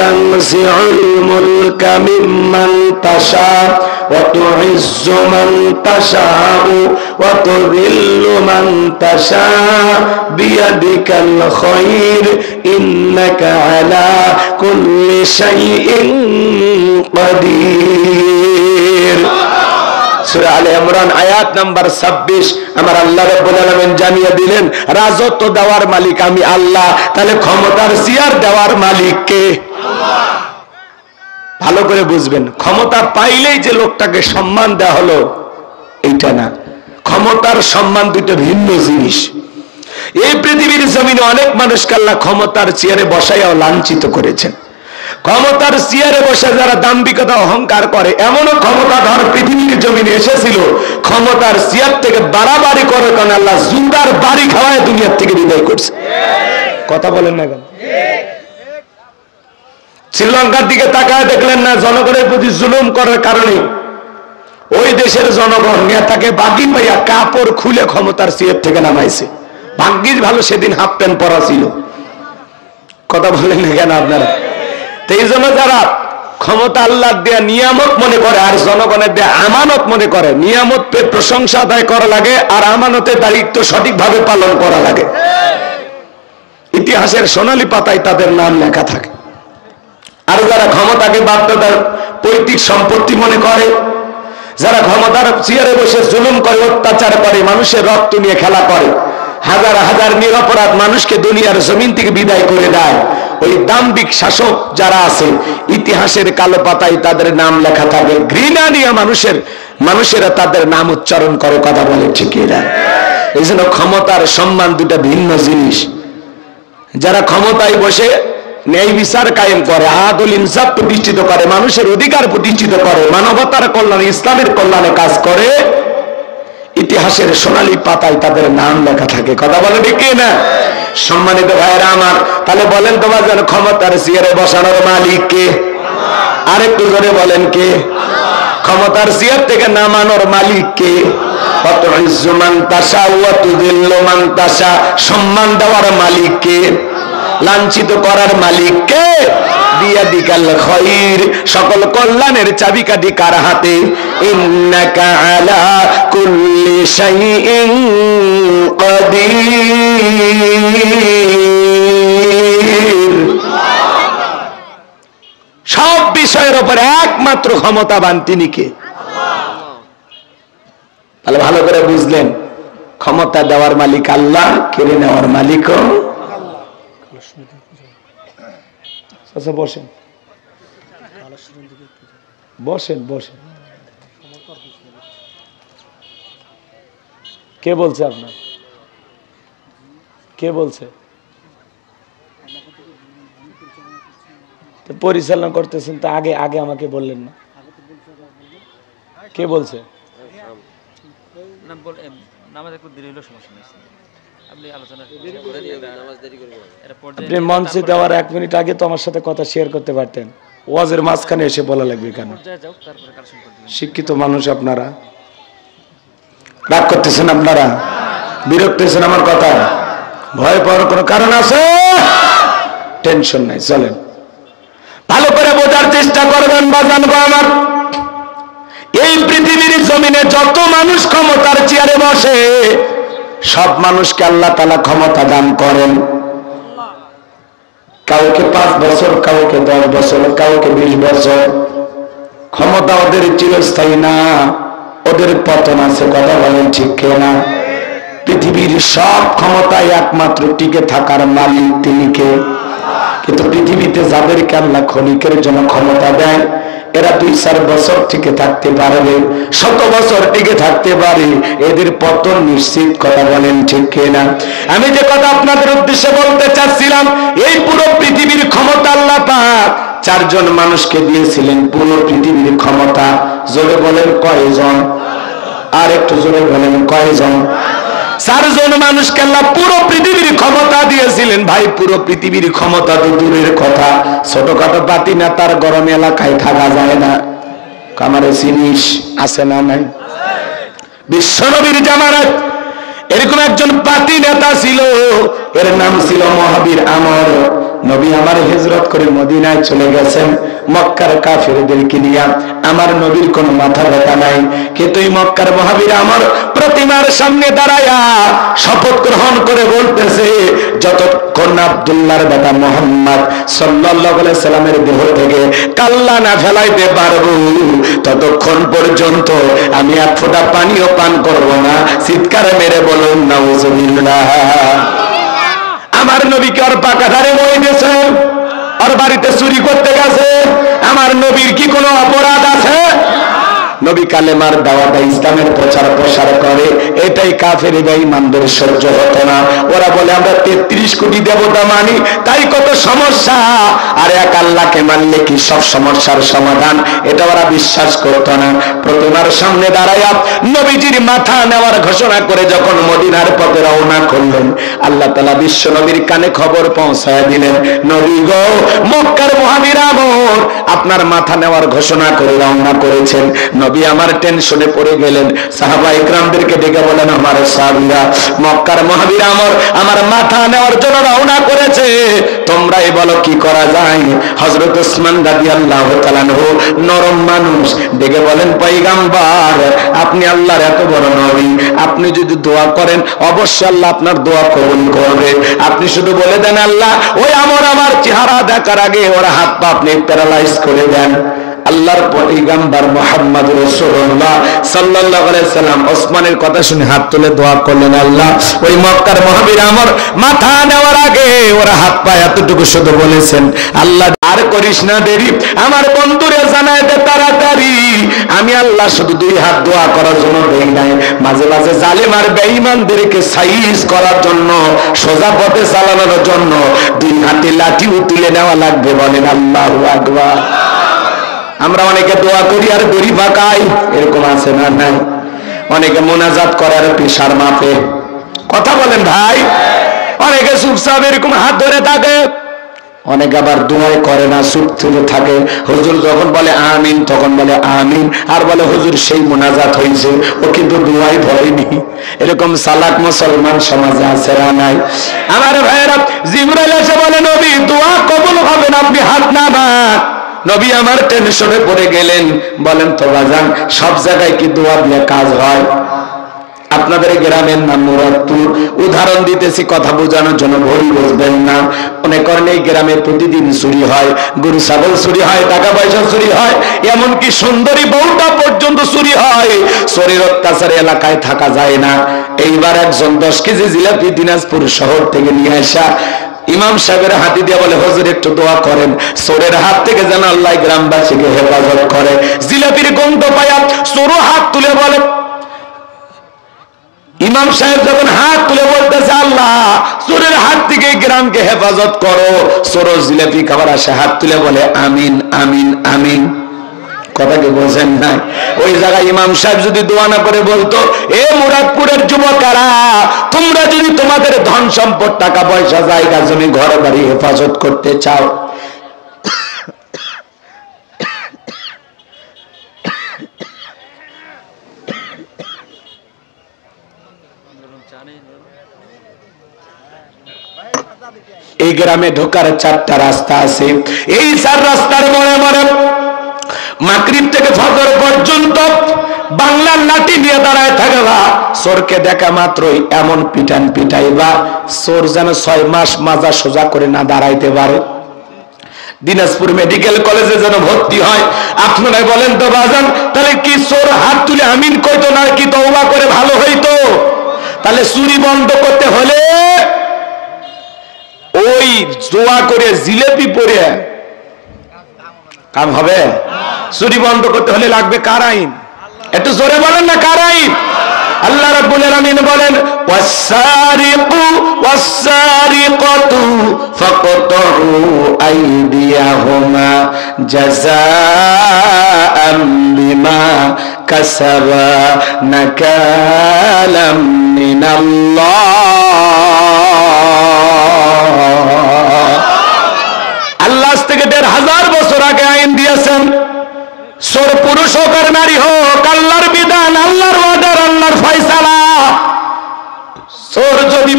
তানজিউল মুলকা মিম্মান তাশা ওয়া তুইজ্জু মান তাশাউ ওয়া তুযিল্লু মান তাশা বিয়াদিকাল খায়র ইন্নাকা আলা কুল্লি শাইইন কাদির। সূরা আলে ইমরান আয়াত নাম্বার 26। আমার আল্লাহ রাব্বুল আলামিন জানিয়ে দিলেন রাজত্ব দেওয়ার মালিক আমি আল্লাহ। তাহলে ক্ষমতার চেয়ার দেওয়ার মালিক কে? আল্লাহ। ভালো করে বুঝবেন, ক্ষমতা পাইলেই যে লোকটাকে সম্মান দেওয়া হলো এইটা না। ক্ষমতার সম্মান দুটো ভিন্ন জিনিস। এই পৃথিবীর জমিনে অনেক মানুষকে আল্লাহ ক্ষমতার চেয়ারে বসাইয়াও লাঞ্ছিত করেছেন। ক্ষমতার চেয়ারে বসে যারা দাম্ভিকতা অহংকার করে, এমনও ক্ষমতাধর পৃথিবীর জমিনে এসেছিল ক্ষমতার চেয়ার থেকে বাড়াবাড়ি করে কারণ আল্লাহ জুতার বাড়ি খাওয়ায় দুনিয়ার থেকে বিদায় করছে। কথা বলেন না কেন? শ্রীলঙ্কার দিকে তাকায় দেখলেন না, জনগণের প্রতি জুলুম করার কারণে ওই দেশের জনগণ নেতাকে বাগি পাইয়া কাপড় খুলে ক্ষমতার চেয়ার থেকে নামাইছে। ভাগ্যিস ভালো সেদিন হাফ প্যান্ট পরা ছিল। কথা বলেন না কেন আপনারা? এই জন্য যারা ক্ষমতা আল্লাহ দেয়া নিয়ামত মনে করে আর জনগণের দেয়া আমানত মনে করে, নিয়ামত পেয়ে প্রশংসা আদায় করা লাগে আর আমানতের দায়িত্ব সঠিকভাবে পালন করা লাগে। ইতিহাসের সোনালী পাতায় তাদের নাম লেখা থাকে। আর যারা ক্ষমতাকে বাধ্যতার পৈতৃক সম্পত্তি মনে করে, যারা ক্ষমতার চেয়ারে বসে জুলুম করে, অত্যাচার করে, মানুষের রক্ত নিয়ে খেলা করে, হাজার হাজার নিরপরাধ মানুষকে দুনিয়ার জমিন থেকে বিদায় করে দেয়, ওই দাম্ভিক শাসক যারা আছে ইতিহাসের কালো পাতায় তাদের নাম লেখা থাকে। ঘৃণা নিয়ে মানুষেরা তাদের নাম উচ্চারণ করে। কথা বলে ঠিক এরা। এই জন্য ক্ষমতার সম্মান দুটা ভিন্ন জিনিস। যারা ক্ষমতায় বসে ন্যায় বিচার কায়েম করে, আদল ইনসাফ প্রতিষ্ঠিত করে, মানুষের অধিকার প্রতিষ্ঠিত করে, মানবতার কল্যাণে ইসলামের কল্যাণে কাজ করে, ইতিহাসের সোনালী পাতায় তাদের নাম লেখা থাকে। কথা বলে ঠিক না? সম্মানিত ভাইয়েরা আমার, তাহলে বলেন তোমার যেন ক্ষমতার চেয়ারে বসানোর মালিক কে? আরেকটু জোরে বলেন কে? ক্ষমতার চেয়ার থেকে নামানোর মালিক কে? ওয়াতুইজ্জু মান তাশা ওয়া তুযিল্লু মান তাশা, সম্মান দেওয়ার মালিক কে? লাঞ্ছিত করার মালিক কে? বিয়াদিকাল খায়র, সকল কল্যাণের চাবিকাঠি কার হাতে? ইন্নাকা আলা কুল্লি শাইইন কাদির। সব বিষয়ের উপরে একমাত্র ক্ষমতাবান তিনি কে? তাহলে ভালো করে বুঝলেন, ক্ষমতা দেওয়ার মালিক আল্লাহ, কেড়ে নেওয়ার মালিকও। আচ্ছা বসেন বসেন বসেন। কে বলছে আপনার? কে বলছে? পরিচালনা করতেছেন তো আগে আগে আমাকে বললেন না। কে বলছে? আপনি মঞ্চে দেওয়ার 1 মিনিট আগে তো আমার সাথে কথা শেয়ার করতে পারতেন। ওয়াজের মাঝখানে এসে বলা লাগবে কেন? শিক্ষিত মানুষ আপনারা, রাগ করতেছেন আপনারা, বিরক্ত হয়েছেন আমার কথা? ভয় পাওয়ার কোনো কারণ আছে? টেনশন নাই, চলেন ভালো করে বোঝার চেষ্টা করবেন। বাজানগো আমার, এই পৃথিবীর জমিনে যত মানুষ ক্ষমতার চেয়ারে বসে সব মানুষকে আল্লাহ তাআলা ক্ষমতা দান করেন। কাউকে 5 বছর, কাউকে 10 বছর, কাউকে 20 বছর। ক্ষমতা ওদের চিরস্থায়ী না, ওদের পতন আছে। কথা বলেন ঠিক কিনা? পৃথিবীর সব ক্ষমতায় একমাত্র টিকে থাকার মালিক তিনি কে? কিন্তু পৃথিবীতে যাদেরকে আল্লাহ ক্ষণিকের জন্য ক্ষমতা দেয় এরা 2-4 বছর টিকে থাকতে পারবে, 100 বছর টিকে থাকতে পারে, এদের পতন নিশ্চিত। কথা বলেন ঠিক কিনা? আমি যে কথা আপনাদের উদ্দেশ্যে বলতে চাচ্ছিলাম, এই পুরো পৃথিবীর ক্ষমতা আল্লাহ পাক 4 জন মানুষকে দিয়েছিলেন। পুরো পৃথিবীর ক্ষমতা জোরে বলেন কয়জন? আর একটু জোরে বলেন কয়জন? 4 জন মানুষকে আল্লাহ পুরো পৃথিবীর ক্ষমতা দিয়েছিলেন। ভাই, পুরো পৃথিবীর ক্ষমতা তো দূরের কথা, ছোটখাটো পাতি নেতার গরম এলাকায় থাকা যায় না। কামারে জিনিস আছে না নাই? বিশ্বনবীর জামানায় এরকম একজন পাতি নেতা ছিল, এর নাম ছিল মহাবীর আমর। নবী আমার হিজরত করে মদিনায় চলে গেছেন মক্কার কাফেরদেরকে নিয়ে। আমার নবীর কোনো মাথা ব্যথা নাই, কিন্তু এই মক্কার মহাবীর আমর প্রতিমার সামনে দাঁড়ায়া শপথ গ্রহণ করে বলতেছে, যতক্ষণ আব্দুল্লাহর বেটা মুহাম্মদ সাল্লাল্লাহু আলাইহি সাল্লামের দেহ থেকে কাল্লা না ফেলাইতে পারবো, ততক্ষণ পর্যন্ত আমি এক ফোঁটা পানিও পান করব না। চিৎকার মেরে বলুন নাউজুবিল্লাহ। আমার নবীকে ওর পাকা ধারে বই দিয়েছে, ওর বাড়িতে চুরি করতে গেছে। আমার নবীর কি কোনো অপরাধ আছে? নবী কালেমার দাওয়াত ইসলামের প্রচার প্রসার করে, এটাই কাফের বেঈমানদের সহ্য হতো না। ওরা বলে আমরা 33 কোটি দেবতা মানি, তাই কত সমস্যা, আর এক আল্লাহকে মানলে কি সব সমস্যার সমাধান, এটা ওরা বিশ্বাস করতো না। প্রতিমার সামনে দাঁড়ায়া নবীজির মাথা নেওয়ার ঘোষণা করে যখন মদিনার পথে রওনা করলেন, আল্লাহ তাআলা বিশ্ব নবীর কানে খবর পৌঁছায় দিলেন, নবী গো, মক্কার মহাবীর আমর আপনার মাথা নেওয়ার ঘোষণা করে রওনা করেছেন। নবী আমার টেনশনে পড়ে গেলেন। সাহাবা ইকরামদেরকে ডেকে বলেন, আমার সাহাবীরা, মক্কার মহাবীর আমর আমার মাথা নেওয়ার জন্য রওনা করেছে, তোমরাই বলো কি করা যায়। হযরত ওসমান রাদিয়াল্লাহু তাআলা আনহু নরম মানুষ, ডেকে বলেন, পয়গম্বর আপনি আল্লাহর এত বড় নবী, আপনি যদি দোয়া করেন অবশ্যই আল্লাহ আপনার দোয়া কবুল করবে। আপনি শুধু বলে দেন আল্লাহ ওই আমর আমার চেহারা দেখার আগে ওর হাত পা আপনি প্যারালাইজ করে দেন। আল্লাহর পয়গম্বর মুহাম্মদ রাসূলুল্লাহ সাল্লাল্লাহু আলাইহি সাল্লাম ওসমানের কথা শুনে হাত তুলে দোয়া করলেন, আল্লাহ ওই মক্কার মহাবীর আমর মাথা নেওয়ার আগে ওরা হাত পা এতটুকু শুধু বলেছেন, আল্লাহ আর করিস না দেরি, আমার বন্ধুরে জানায় দে তাড়াতাড়ি। আমি আল্লাহ শুধু দুই হাত দোয়া করার জন্য দেই নাই, মাঝে মাঝে জালিম আর বেঈমানদেরকে সাইজ করার জন্য, সোজা পথে চালানোর জন্য দুই হাতে লাঠিও তুলে নেওয়া লাগবে। বলেন আল্লাহু আকবার। আমরা অনেকে দোয়া করি আর দড়ি পাকাই, এরকম আছে না? নাই। অনেকে মোনাজাত করার পেশার মাপে কথা বলেন ভাই, অনেকে চুপচাপ এরকম হাত ধরে থাকে, অনেকে আবার দোয়াই করে না, চুপ থেকে থাকে। হুজুর যখন বলে আমিন তখন বলে আমিন, আর বলে হুজুর সেই মোনাজাত হয়েছে, ও কিন্তু দোয়াই ধরেনি। এরকম সালাক মুসলমান সমাজে আছে না নাই? আমার ভাইয়েরা, জিবরাইল এসে বলে নবী দোয়া কবুল হবে না, আপনি হাত নামান। নবী আমার টেনশনে পড়ে গেলেন, বলেন তো বাজান সব জায়গায় কি দোয়া দিয়ে কাজ হয়? আপনাদের গ্রামের নাম মুরাদপুর, উদাহরণ দিতেছি কথা বোঝানোর জন্য, ভুল বুঝবেন না। মনে করেন এই গ্রামে প্রতিদিন চুরি হয়, গরু ছাগল চুরি হয়, টাকা পয়সা চুরি হয়, এমনকি সুন্দরী বউটা পর্যন্ত চুরি হয়। চোরের অত্যাচারে এলাকায় থাকা যায় না। এইবার একজন 10 কেজি জিলাপি দিনাজপুর শহর থেকে নিয়ে আসা ইমাম সাহেবের হাতে দিয়ে বলে, হুজুর একটু দোয়া করেন চোরের হাত থেকে যেন আল্লাহ গ্রামবাসীকে হেফাজত করে। জিলাপির গন্ধ পায়া চোরও হাত তুলে বলে, ইমাম সাহেব যখন হাত তুলে বলতেছে আল্লাহ চোরের হাত থেকে গ্রামকে হেফাজত করো, চোর জিলাপি খাবার আসে হাত তুলে বলে আমিন আমিন আমিন। কথা কি বলছেন না? ওই জায়গায় ইমাম সাহেব যদি দোয়া না করে বলতো, এ মুরাদপুরের যুবকেরা, তোমরা যদি তোমাদের ধন সম্পদ টাকা পয়সা জায়গা জমি ঘর বাড়ি হেফাজত করতে চাও, এই গ্রামে ঢোকার 4টা রাস্তা আছে। এই 4 রাস্তার মোড়ে মোড়ে মাগরিব থেকে ফজর পর্যন্ত বাংলার লাঠি নিয়ে দাঁড়ায় থাকবা। চোরকে দেখা মাত্রই এমন পিটান পিটাইবা চোর যেন 6 মাস মাজা সোজা করে না দাঁড়াইতে পারে। দিনাজপুর মেডিকেল কলেজে যেন ভর্তি হয়। আপনারা বলেন তো বাজান, তাহলে কি চোর হাত তুলে আমিন কইতো না কি তওবা করে ভালো হইতো? তাহলে চুরি বন্ধ করতে হলে ওই দোয়া করে জিলেপি পরে কাম হবে? চুরি বন্ধ করতে হলে লাগবে কার আইন? একটু জোরে বলেন না, কার আইন? আল্লাহ রাব্বুল আলামিন বলেন, ওয়াস-সারিকু ওয়াস-সারিকাতু ফাকতাউ আইদিয়াহুমা জাযাআম বিমা কাসাবা নাকালাম মিনাল্লাহ। আল্লাহ থেকে 1500 বছর আগে আইন দিয়েছেন, চোর পুরুষ হোক আর নারী হোক, আল্লাহর বিধান, আল্লাহর ওয়াদার, আল্লাহর ফয়সালা। চোর যদি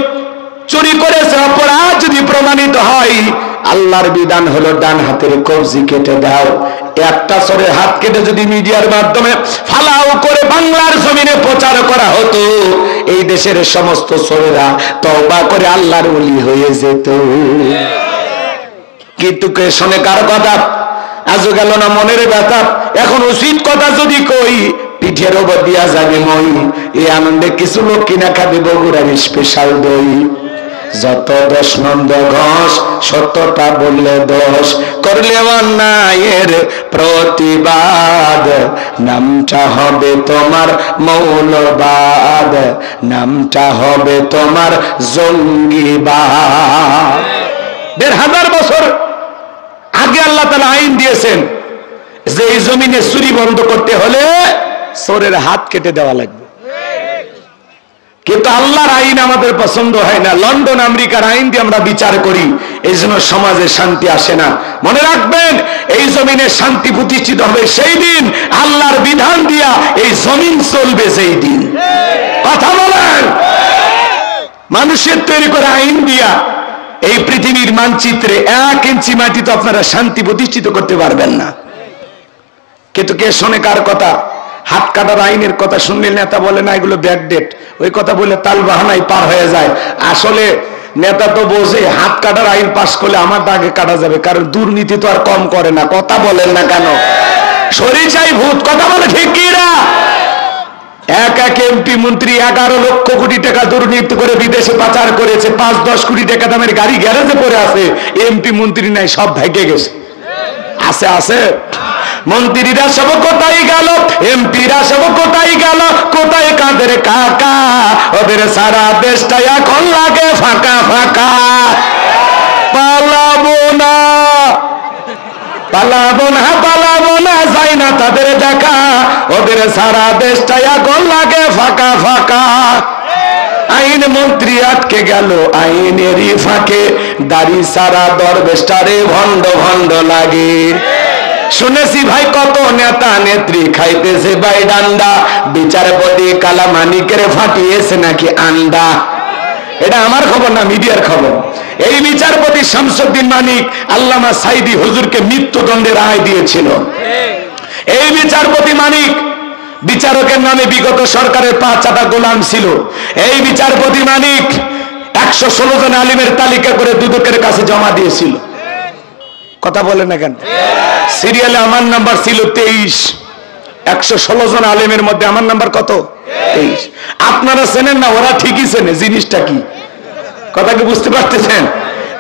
চুরি করেছে, অপরাধ যদি প্রমাণিত হয়, আল্লাহর বিধান হলো ডান হাতের কবজি কেটে দাও। একটা চোরের হাত কেটে যদি মিডিয়ার মাধ্যমে ফালাও করে বাংলার জমিনে প্রচার করা হতো, এই দেশের সমস্ত চোরেরা তওবা করে আল্লাহর ওলি হয়ে যেত। কিন্তু কে শোনে কার কথা? আজও গেল না মনের ব্যথা। এখন উচিত কথা যদি কই, পিঠের ওপর দিয়া যাবে মই। এই আনন্দে কিছু লোক কিনা খাবে বগুড়ার স্পেশাল দই। যত দোষ নন্দ ঘোষ, সত্যটা বললে দোষ, করলে অন্যায়ের প্রতিবাদ, নামটা হবে তোমার মৌলবাদ, নামটা হবে তোমার জঙ্গিবাদ। ১,৫০০ বছর আগে আল্লাহ তাআলা আইন দিয়েছেন যে এই জমিনে চুরি বন্ধ করতে হলে চোরের হাত কেটে দেওয়া লাগবে। কিন্তু আল্লাহর আইন আমাদের পছন্দ হয় না। লন্ডন আমেরিকার আইন দিয়ে আমরা বিচার করি, এই জন্য সমাজে শান্তি আসে না। মনে রাখবেন, এই জমিনে শান্তি প্রতিষ্ঠিত হবে সেই দিন আল্লাহর বিধান দিয়া এই জমিন চলবে সেই দিন। কথা বলেন। মানুষের তৈরি করা আইন দিয়া এই পৃথিবীর মানচিত্রে 1 ইঞ্চি মাটি তো আপনারা শান্তি প্রতিষ্ঠিত করতে পারবেন না। কিন্তু কে শোনে কার কথা? হাত কাটার আইনের কথা শুনলে নেতা বলে না এগুলো ব্যাকডেট, ওই কথা বলে তাল বাহানায় পার হয়ে যায়। আসলে নেতা তো বোঝে হাত কাটার আইন পাশ করলে আমার দাগে কাটা যাবে, কারণ দুর্নীতি তো আর কম করে না। কথা বলেন না কেন? সরিষাই ভূত। কথা বলে ঠিক কি না? এক এমপি মন্ত্রী 11 লক্ষ কোটি টাকা দুর্নীতি করে বিদেশে পাচার করেছে। 5-10 কোটি টাকা দামের গাড়ি গ্যারেজে পড়ে আছে। এমপি মন্ত্রী নাই, সব ভাগ্যে গেছে। আছে আছে। মন্ত্রীরা সব কোথায় গেল? এমপিরা সব কোথায় গেল? কোথায় কাদের কাকা? ওদের সারা দেশটা এখন লাগে ফাঁকা ফাঁকা। পালাবো না, পালাবো না, পালাবো না, যাই না তাদের দেখা। ওদের সারা দেশটা এখন লাগে ফাঁকা ফাঁকা। আইন মন্ত্রী আটকে গেল আইনেরই ফাঁকে, দাড়ি সারা দরবেশটারে ভণ্ড ভণ্ড লাগে। শুনেছি ভাই কত নেতা নেত্রী খাইতেছে ভাই ডান্ডা, বিচারপতি কালামানিকের ফাটিয়েছে নাকি আন্ডা। এটা আমার খবর না, মিডিয়ার খবর। এই বিচারপতি শামসুদ্দিন মানিক আল্লামা সাইদি হুজুরকে মৃত্যুদণ্ডের রায় দিয়েছিল। এই বিচারপতি মানিক বিচারকের নামে বিগত সরকারের 5 চাটা গোলাম ছিল। এই বিচারপতি মানিক 116 জন আলিমের তালিকা করে দুদকের কাছে জমা দিয়েছিল। কথা বলে না কেন? সিরিয়ালে আমার নাম্বার ছিল 23। 116 জন আলেমের মধ্যে আমার নাম্বার কত? 23। আপনারা চেনেন না, ওরা ঠিকই চেনে জিনিসটা কি। কথা কি বুঝতে পারতেছেন?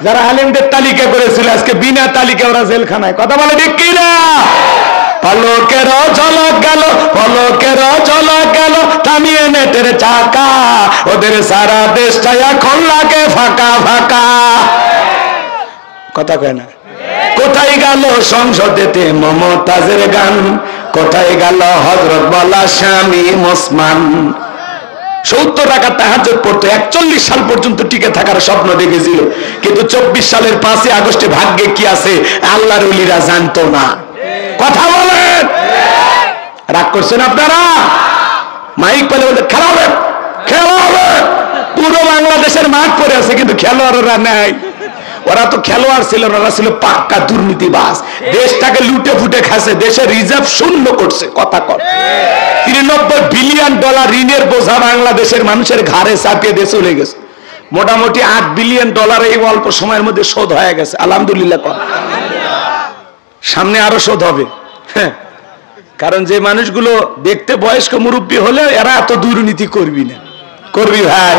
যারা আলেমদের তালিকা করেছিল আজকে বিনা তালিকা ওরা জেলখানায়। কথা বলে ঠিক কি না? পলকের ঝলক গেল, পলকের ঝলক গেল, থামিয়ে নেটের চাকা। ওদের সারা দেশটা এখন লাগে ফাঁকা ফাঁকা। কথা কয় না? কোথায় গেল সংসদেতে মমতাজের গান? কোথায় গেল হযরত বলা স্বামী ওসমান? 70 টাকা তাহাজ্জুদ পড়তো, 41 সাল পর্যন্ত টিকে থাকার স্বপ্ন দেখেছিল। কিন্তু 24 সালের 5 আগস্টে ভাগ্যে কি আছে আল্লাহর ওলিরা জানতো না। কথা বলেন। রাগ করছেন আপনারা? মাইক পেলে বলতে খেলা হবে, খেলা হবে। পুরো বাংলাদেশের মাঠ পড়ে আছে, কিন্তু খেলোয়াড়রা নাই। ওরা তো খেলোয়াড় ছিল, ওরা ছিল পাক্কা দুর্নীতিবাজ। দেশটাকে লুটে ফুটে খাচ্ছে, দেশের রিজার্ভ শূন্য করছে। কথা কর। 93 বিলিয়ন ডলার ঋণের বোঝা বাংলাদেশের মানুষের ঘাড়ে চাপিয়ে দিয়ে চলে গেছে। মোটামুটি 8 বিলিয়ন ডলার এই অল্প সময়ের মধ্যে শোধ হয়ে গেছে। আলহামদুলিল্লাহ। সামনে আরো শোধ হবে। হ্যাঁ, কারণ যে মানুষগুলো দেখতে বয়স্ক মুরব্বী হলে এরা এত দুর্নীতি করবি না। করবি ভাই?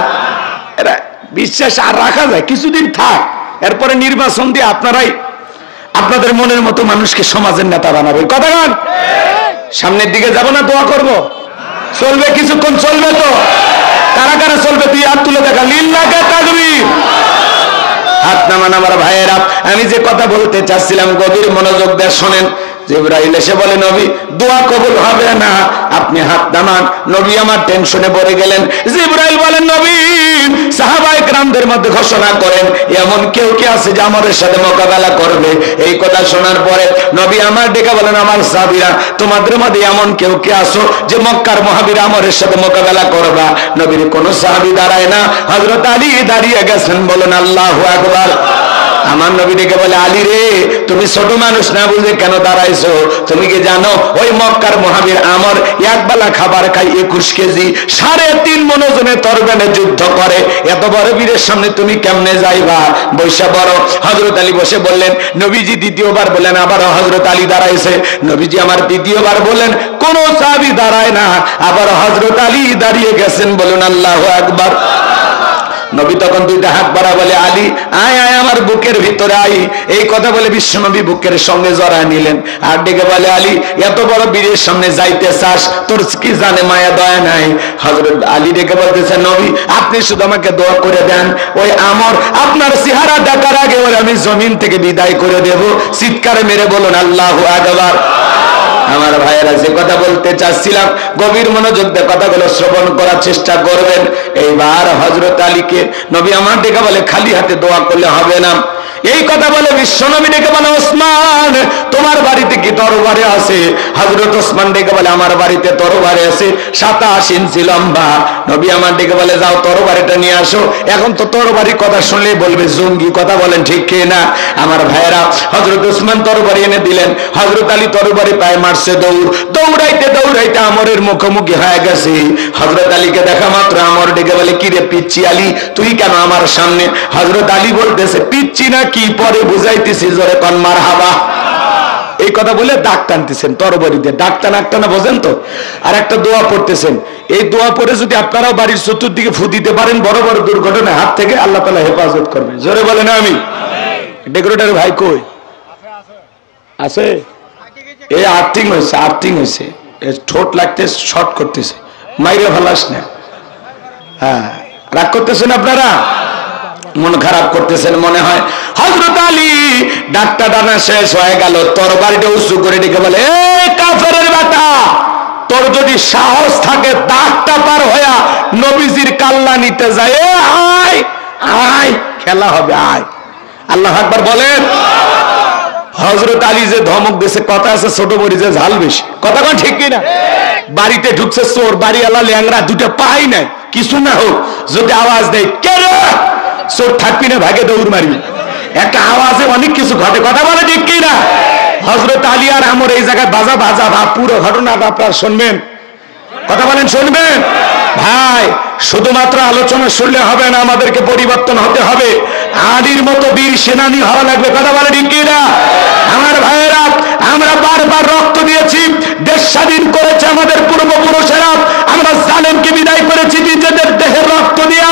এরা বিশ্বাস আর রাখা যায়? কিছুদিন থাক, এরপরে নির্বাচন দিয়ে আপনারাই আপনাদের মনের মতো মানুষকে সমাজের নেতা বানাবেন। কথা বল। সামনের দিকে যাব না, দোয়া করব। চলবে কিছুক্ষণ, চলবে তো? কারা কারা চলবে? তুই হাত তুলে দেখা। লিল্লাহে তাকবীর। হাত নামান আমার ভাইয়েরা। আমি যে কথা বলতে চাচ্ছিলাম গভীর মনোযোগ দিয়ে শোনেন। জিবরাইল এসে বলে নবী দোয়া কবুল হবে না, আপনি হাত নামান। নবী আমার টেনশনে পড়ে গেলেন। জিবরাইল বলেন নবী সাহাবায়ে কেরামদের মধ্যে ঘোষণা করেন এমন কেউ কি আছে যে আমাদের সাথে মোকাবেলা করবে। এই কথা শোনার পরে নবী আমার ডেকে বলেন আমার সাহাবীরা তোমাদের মধ্যে এমন কেউ কি আছো যে মক্কার মুহাজির আমাদের সাথে মোকাবেলা করবা। নবীর কোন সাহাবী দাঁড়ায় না, হযরত আলী দাঁড়িয়ে গেছেন। বলেন আল্লাহু আকবার। আমার নবী ডেকে বলে আলী রে তুমি ছোট মানুষ না বুঝে কেন দাঁড়াইছো? তুমি কি জানো ওই মক্কার মুহাজির আমর একবেলা খাবার খাই 21 কেজি 3.5 মণ ওজনের তরবারি যুদ্ধ করে, এত বড় বীরের সামনে তুমি কেমনে যাইবা? বৈশা বড়। হযরত আলী বসে বললেন নবীজি দ্বিতীয়বার বলেন, আবারও হযরত আলী দাঁড়াইছে। নবীজি আমার দ্বিতীয়বার বলেন, কোন সাহাবী দাঁড়ায় না, আবার হযরত আলী দাঁড়িয়ে গেছেন। বলুন আল্লাহু আকবার। নবী তখন দুইটা হাত বাড়া বলে আলী আয় আয় আমার বুকের ভিতরে আই। এই কথা বলে বিশ্বনবী বুকের সঙ্গে জড়ায় নিলেন। আর ডেকে বলে আলী এত বড় বীরের সামনে যাইতে চাস, তোর কি জানে মায়া দয়া নাই? হযরত আলী ডেকে বলতেছেন নবী আপনি শুধু আমাকে দোয়া করে দেন, ওই আমর আপনার চেহারা দেখার আগে ওর আমি জমিন থেকে বিদায় করে দেব। চিৎকারে মেরে বলুন আল্লাহু আকবার। আমার ভাইয়েরা যে কথা বলতে চাচ্ছিলাম গভীর মনোযোগ দিয়ে কথাগুলো শ্রবণ করার চেষ্টা করবেন। এইবার হযরত আলীকে নবী আমার ডেকে বলে খালি হাতে দোয়া করলে হবে না। এই কথা বলে বিশ্বনবী ডেকে বলে ওসমান তোমার বাড়িতে কি তরবারি আছে? হযরত ওসমান ডেকে বলে আমার বাড়িতে তরবারি আছে 27 ইঞ্চি লম্বা। নবী আমার ডেকে বলে যাও তরবারিটা নিয়ে আসো। এখন তো তরবারির কথা শুনলেই বলবে জঙ্গি, কথা বলেন ঠিক কি না? আমার ভাইয়েরা হযরত ওসমান তরবারি এনে দিলেন। হযরত আলী তরবারি পায়ে মারছে দৌড়, দৌড়াইতে দৌড়াইতে আমরের মুখোমুখি হয়ে গেছে। হযরত আলীকে দেখা মাত্র আমর ডেকে বলে কি রে পিচ্চি আলী তুই কেন আমার সামনে? হযরত আলী বলতেছে পিচ্চি না কি পরে বুঝাইতেছি, জোরে কোন মারহাবা। এই কথা বলে দাগ টানতেছেন তরবারি দিয়ে, দাগ টানা টানা বোঝেন তো। আর একটা দোয়া পড়তেছেন, এই দোয়া পড়ে যদি আপনারাও বাড়ির চতুর্দিকে ফু দিতে পারেন বড় বড় দুর্ঘটনার হাত থেকে আল্লাহ তাআলা হেফাজত করবে। জোরে বলেন আমিন। ডেকোরেটর ভাই কই আছে? এই আর্থিং হয়েছে, আর্থিং হয়েছে, ঠোঁট লাগতে শর্ট করতেছে, মাইরে ভালাস না। হ্যাঁ রাগ করতেছেন আপনারা, মন খারাপ করতেছেন মনে হয়। হযরত আলী ডাক্তার ডানা শেষ হয়ে গেল, তরবারিটা উঁচু করে ডেকে বলে এই কাফেরের বেটা তোর যদি সাহস থাকে দাগটা পার হইয়া নবীজির কাল্লা নিতে যায়, আয় আয় খেলা হবে আয়। আল্লাহু আকবার বলেন। হযরত আলী যে ধমক দিয়েছে, কথা আছে ছোট মরিচে ঝাল বেশি, কথা কোন ঠিক কিনা? বাড়িতে ঢুকছে চোর, বাড়িওয়ালা ল্যাংরা দুটো পাই নাই, কিছু না হোক যদি আওয়াজ দেয় কে রে, চোর থাকবি না ভাগে দৌড় মারবি। একটা আওয়াজে অনেক কিছু ঘটে, কথা বলে ঠিক কিনা? হযরত আলী আর আমর এই জায়গায় বাজা বাজা ভাব, পুরো ঘটনাটা আপনারা শুনবেন, কথা বলেন শুনবেন ভাই। শুধুমাত্র আলোচনা শুনলে হবে না, আমাদেরকে পরিবর্তন হতে হবে। আলীর মতো বীর সেনানী হওয়া লাগবে, কথা বলে ঠিক কিনা? আমার ভাইয়েরা আমরা বারবার রক্ত দিয়েছি, দেশ স্বাধীন করেছে আমাদের পূর্বপুরুষেরা। আমরা জালেমকে বিদায় করেছি নিজেদের দেহের রক্ত দিয়ে।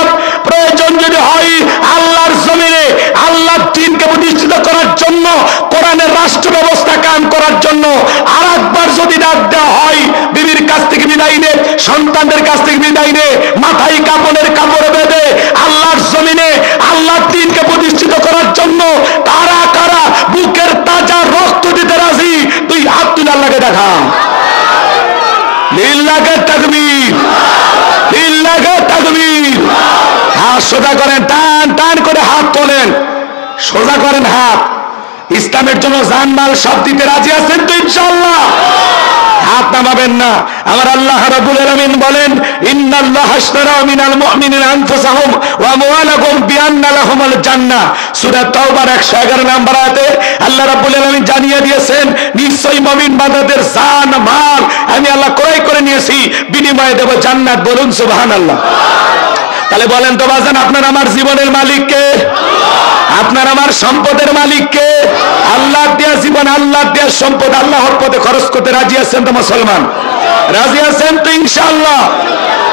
প্রয়োজন যদি হয় আল্লাহর জমিনে আল্লাহর দ্বীনকে প্রতিষ্ঠিত করার জন্য, কোরআনের রাষ্ট্র ব্যবস্থা কায়েম করার জন্য আর একবার যদি ডাক দেওয়া হয়, বিবির কাছ থেকে বিদায় নে, সন্তানদের কাছ থেকে বিদায় নে, মাথায় কাপড়ের কাপড় বেঁধে আল্লাহর জমিনে আল্লাহর দ্বীনকে প্রতিষ্ঠিত করার জন্য কারা কারা বুকের তাজা রক্ত দিতে রাজি? তুই হাত তুলে আল্লাহকে দেখা। লিল্লাহি তাকবীর, লিল্লাহি তাকবীর। হাত সোজা করেন, টান টান করে হাত তোলেন, সোজা করেন হাত। ইসলামের জন্য জানমাল সব দিতে রাজি আছেন তো ইনশাআল্লাহ? হাত নামাবেন না। আমার আল্লাহ রাব্বুল আলামিন বলেন ইন্নাল্লাহা আশতারা মিনাল মুমিনিনা আনফুসাহুম ওয়া আমওয়ালাহুম বিআন্না লাহুমুল জান্নাহ। সূরা তাওবার 111 নম্বর আয়াতে আল্লাহ রাব্বুল আলামিন জানিয়ে দিয়েছেন নিশ্চয়ই মুমিন বান্দাদের জান মাল আমি আল্লাহ ক্রয় করে নিয়েছি, বিনিময়ে দেব জান্নাত। বলুন সুবহানাল্লাহ। তাহলে বলেন তো বাজান আপনার আমার জীবনের মালিক কে? আপনার আমার সম্পদের মালিক কে? আল্লাহ দেয়া জীবন, আল্লাহ দেয়া সম্পদ আল্লাহর পথে খরচ করতে রাজি আছেন তো মুসলমান? রাজি আছেন তো ইনশাআল্লাহ?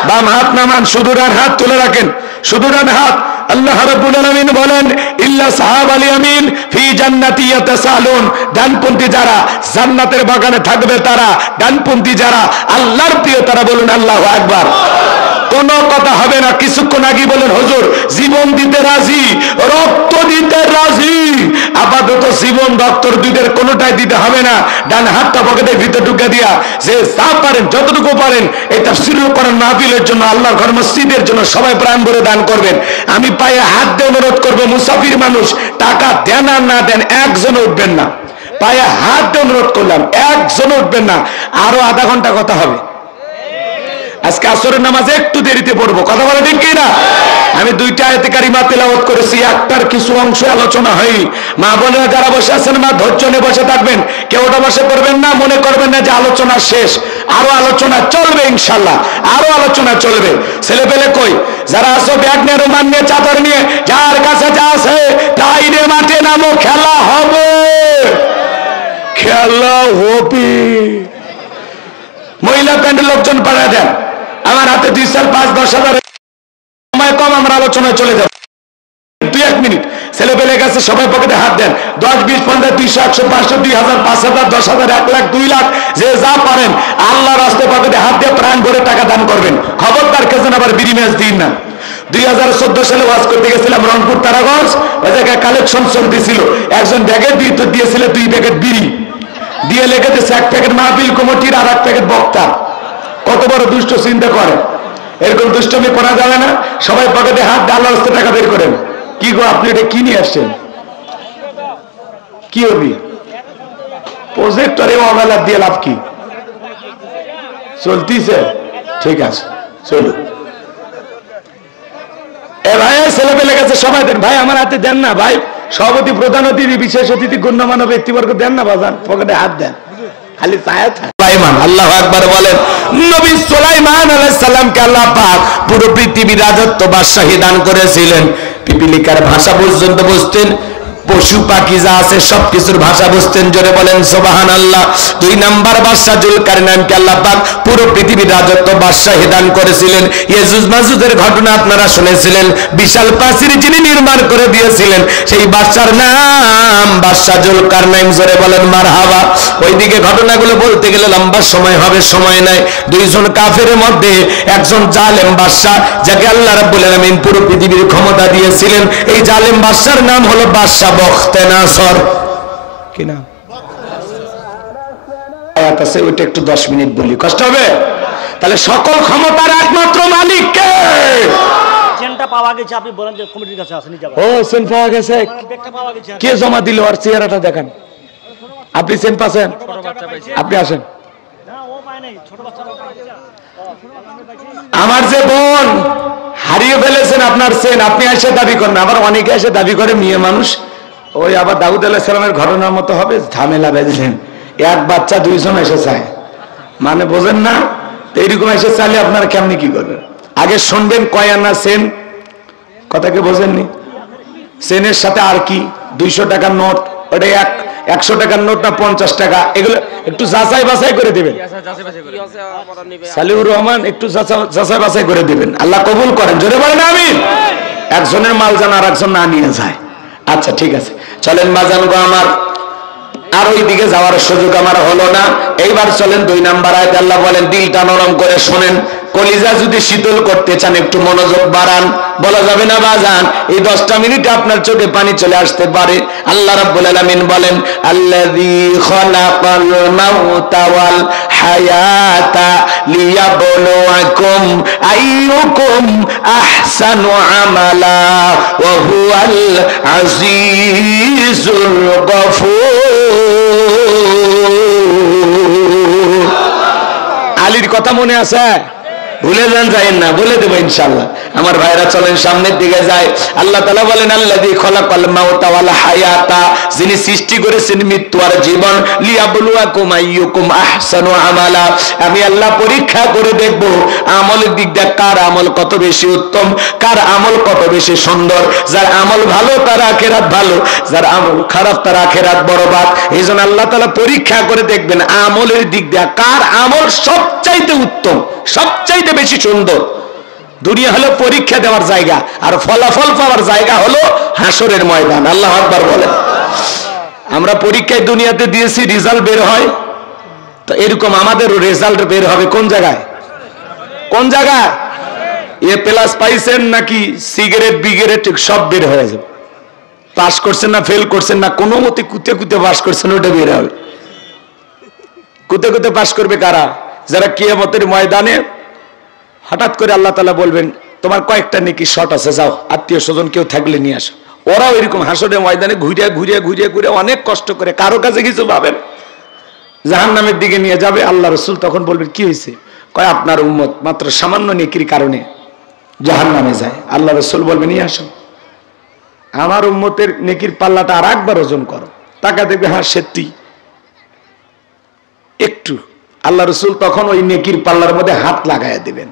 বাম হাত নামান, শুধু ডান হাত তুলে রাখেন, শুধু ডান হাত। আল্লাহ রাব্বুল আলামিন বলেন ইল্লা সাহাবাল ইয়ামিন ফি জান্নাতি ইয়াতাসালুন। ডানপন্থী যারা জান্নাতের বাগানে থাকবে তারা, ডানপন্থী যারা আল্লাহর প্রিয় তারা। বলুন আল্লাহু আকবার। কোনো কথা হবে না। কিছুক্ষণ আগে বলেন হুজুর জীবন দিতে রাজি, রক্ত দিতে রাজি। আপাতত জীবন রক্ত দুইটার কোনোটাই দিতে হবে না। ডান হাতটা পকেটের ভিতর ঢুকে দিয়া যে যা পারেন যতটুকু পারেন এই তাফসীরুল কোরআন মাহফিলের জন্য, আল্লাহর ঘর মসজিদের জন্য সবাই প্রাণ ভরে দান করবেন। আমি পায়ে হাত দিয়ে অনুরোধ করবো, মুসাফির মানুষ টাকা দেন আর না দেন একজন উঠবেন না। পায়ে হাত দিয়ে অনুরোধ করলাম, একজন উঠবেন না। আরো আধা ঘন্টা কথা হবে। আজকে আসরের নামাজে একটু দেরিতে পড়বো, কথা বলে ঠিক কিনা? আমি দুইটা আয়াতে কারিমা তেলাওয়াত করেছি, একটার কিছু অংশ আলোচনা হয়নি। মা বোনেরা যারা বসে আছেন মা ধৈর্য নিয়ে বসে থাকবেন, কেউ ওটা বসে করবেন না, মনে করবেন না যে আলোচনা শেষ। আরো আলোচনা চলবে ইনশাল্লাহ, আরো আলোচনা চলবে। ছেলে পেলে কই যারা আসো ব্যাগ নিয়ে রুমাল নিয়ে চাদর নিয়ে যার কাছে যা আছে তাই রে মাঠে নামো, খেলা হবে, খেলা হবে। মহিলা প্যান্ডেল লোকজন পাড়া দেন, আমার হাতে 2, 4, 5, 10 হাজার সময় কম, আমরা আলোচনায় চলে যাব। 2-1 মিনিট ছেলে পেলে গেছে, সবাই পকেটে হাত দেন। 10, 20, 50, 200, 100, 500, 2000, 5000, 10,000, 1 লাখ, 2 লাখ, যে যা পারেন আল্লাহর রাস্তায় পকেটে হাত দিয়ে প্রাণ ভরে টাকা দান করবেন। খবরদার কেছেন আবার বিড়ি ম্যাচ দিন না। 2014 সালে ওয়াজ করতে গেছিলাম রংপুর তারাগঞ্জ, ওই জায়গায় কালেকশন চলতেছিল। একজন ব্যাগের ভিতর দিয়েছিল 2 প্যাকেট বিড়ি দিয়ে লেগে দিয়েছে 1 প্যাকেট মাহফিল কমিটির আর 1 প্যাকেট বক্তা। কত বড় দুষ্ট চিন্তা করে, এরকম দুষ্টমি করা যাবে না। সবাই পকেটে হাত দিয়ে আল্লাহর রাস্তায় টাকা বের করেন। কি গো আপনি এটা কি নিয়ে আসছেন? কি হবি প্রজেক্টরে অবেলা দিয়ে লাভ কি? চলতিছে, ঠিক আছে চলো। এ ভাই ছেলে পেলে গেছে সবাই দেন, ভাই আমার হাতে দেন না, ভাই সভাপতি প্রধান অতিথি বিশেষ অতিথি গণ্যমান্য ব্যক্তিবর্গ দেন না, বাজান পকেটে হাত দেন। খালি সুলাইমান, আল্লাহু আকবার বলেন। নবী সুলাইমান আলাইহিস সালামকে আল্লাহ পাক পুরো পৃথিবীর রাজত্ব বাদশাহী দান করেছিলেন। পিপিলিকার ভাষা পর্যন্ত বুঝতেন, পশু পাখি যা আছে সবকিছুর ভাষা বুঝতেন। জোরে বলেন সুবহানাল্লাহ। 2 নাম্বার বাদশা জুলকারনাইনকে আল্লাহ পাক পুরো পৃথিবীর রাজত্ব বাদশাহী দান করেছিলেন। ইয়াজুজ মাজুজের ঘটনা আপনারা শুনেছিলেন। বিশাল প্রাচীর যিনি নির্মাণ করে দিয়েছিলেন সেই বাদশার নাম বাদশা জুলকারনাইন। জোরে বলেন মারহাবা। ওইদিকে ঘটনাগুলো বলতে গেলে লম্বা সময় হবে, সময় নাই। 2 জন কাফেরের মধ্যে একজন জালেম বাদশা, যাকে আল্লাহ রাব্বুল আলামিন পুরো পৃথিবীর ক্ষমতা দিয়েছিলেন। এই জালেম বাদশার নাম হলো বাদশা বখতেনাসর। কি নাম? আয়াত আছে, ওইটা একটু 10 মিনিট বলি, কষ্ট হবে? তাহলে সকল ক্ষমতার একমাত্র মালিক কে? চেনটা পাওয়া গেছে, আপনি বলেন যে কমিটির কাছে আসেনি যাবে। ও চেন পাওয়া গেছে, কে জমা দিল? আর চেহারাটা দেখান। আপনি চেন পাচ্ছেন? আপনি আসেন। আমার যে বোন হারিয়ে ফেলেছেন আপনার চেন, আপনি এসে দাবি করেন। আবার অনেকে এসে দাবি করে মেয়ে মানুষ, ওই আবার দাউদ আলাইহিস সালামের ঘটনার মতো হবে, ঝামেলা বেঁধেছেন। 1 বাচ্চা 2 জন এসে চায়, মানে বোঝেন না? এইরকম এসে চাইলে আপনারা কেমনি কি করবেন? আগে শুনবেন কয় আনা চেন, কথাকে বোঝেননি? চেনের সাথে আর কি 200 টাকার নোট, ওটা 100 টাকার নোট না 50 টাকা, এগুলো একটু যাচাই বাছাই করে দিবেন। সালিউর রহমান একটু যাচাই বাছাই করে দিবেন, আল্লাহ কবুল করেন। জোরে বলেন আমিন। একজনের মাল যেন আর একজন না নিয়ে যায়। আচ্ছা ঠিক আছে, চলেন বাজান গো আমার। আর ওই দিকে যাওয়ার সুযোগ আমার হলো না। এইবার চলেন 2 নাম্বার আয়াত। আল্লাহ বলেন, দিলটা নরম করে শোনেন, কলিজা যদি শীতল করতে চান একটু মনোযোগ বাড়ান। বলা যাবে না বাজান এই 10টা মিনিটে আপনার চোখে পানি চলে আসতে পারে। আল্লাহ রাব্বুল আলামিন বলেন, আল্লাযী খালাকাল মাউতা ওয়াল হায়াতা লিয়াবলুয়াকুম আইয়ুকুম আহসানু আমালা ওয়া হুয়াল আজিজুল গফুর। আলীর কথা মনে আছে? ভুলে যান, যাইন না, বলে দেবো ইনশাআল্লাহ। আমার ভাইরা চলেন সামনের দিকে যায়। আল্লাহ তাআলা বলেন, আল্লাযী খালাকাল মাউতা ওয়াল হায়াতা, যিনি সৃষ্টি করেছেন মৃত্যু আর জীবন, লিয়াবলুয়াকুম আইয়ুকুম আহসানু আমালা, আমি আল্লাহ পরীক্ষা করে দেখব আমলের দিক দিয়ে কার আমল কত বেশি উত্তম, কার আমল কত বেশি সুন্দর। যার আমল ভালো তার আখিরাত ভালো, যার আমল খারাপ তার আখিরাত বরবাদ। এইজন্য আল্লাহ তাআলা পরীক্ষা করে দেখবেন আমলের দিক দিয়ে কার আমল সবচাইতে উত্তম, সবচাইতে বেশি সুন্দর। দুনিয়া হলো পরীক্ষা দেওয়ার জায়গা, আর ফলাফল পাওয়ার জায়গা হলো হাসরের ময়দান। আল্লাহু আকবার বলেন। আমরা পরীক্ষায় দুনিয়াতে দিয়েছি, রেজাল্ট বের হয়, তো এরকম আমাদেরও রেজাল্ট বের হবে কোন জায়গায়? কোন জায়গায়? এ প্লাস পাইছেন নাকি সিগারেট বিগারেট সব বের হয়ে যাবে। পাস করছেন না ফেল করছেন না, কোনো মতে কুতে কুতে পাস করছেন, ওটা বের হবে। কুতে কুতে পাস করবে কারা? যারা কিয়ামতের ময়দানে হঠাৎ করে আল্লাহ তাআলা বলবেন তোমার কয়েকটা নেকি শর্ট আছে, যাও আত্মীয় স্বজন কেউ থাকলে নিয়ে আসো। ওরাও এরকম হাসরের ময়দানে ঘুরিয়ে ঘুরিয়ে ঘুরিয়ে ঘুরিয়ে অনেক কষ্ট করে কারো কাছে কিছু পাবেন, জাহান্নামের দিকে নিয়ে যাবে। আল্লাহ রাসূল তখন বলবেন কি হয়েছে? কয় আপনার উম্মত মাত্র সামান্য নেকির কারণে জাহান্নামে যায়। আল্লাহ রাসূল বলবেন নিয়ে আসো, আমার উম্মতের নেকির পাল্লাটা আর একবার ওজন করো। টাকা দেখবে হ্যাঁ সত্যি একটু। আল্লাহ রাসূল তখন ওই নেকির পাল্লার মধ্যে হাত লাগাইয়া দিবেন।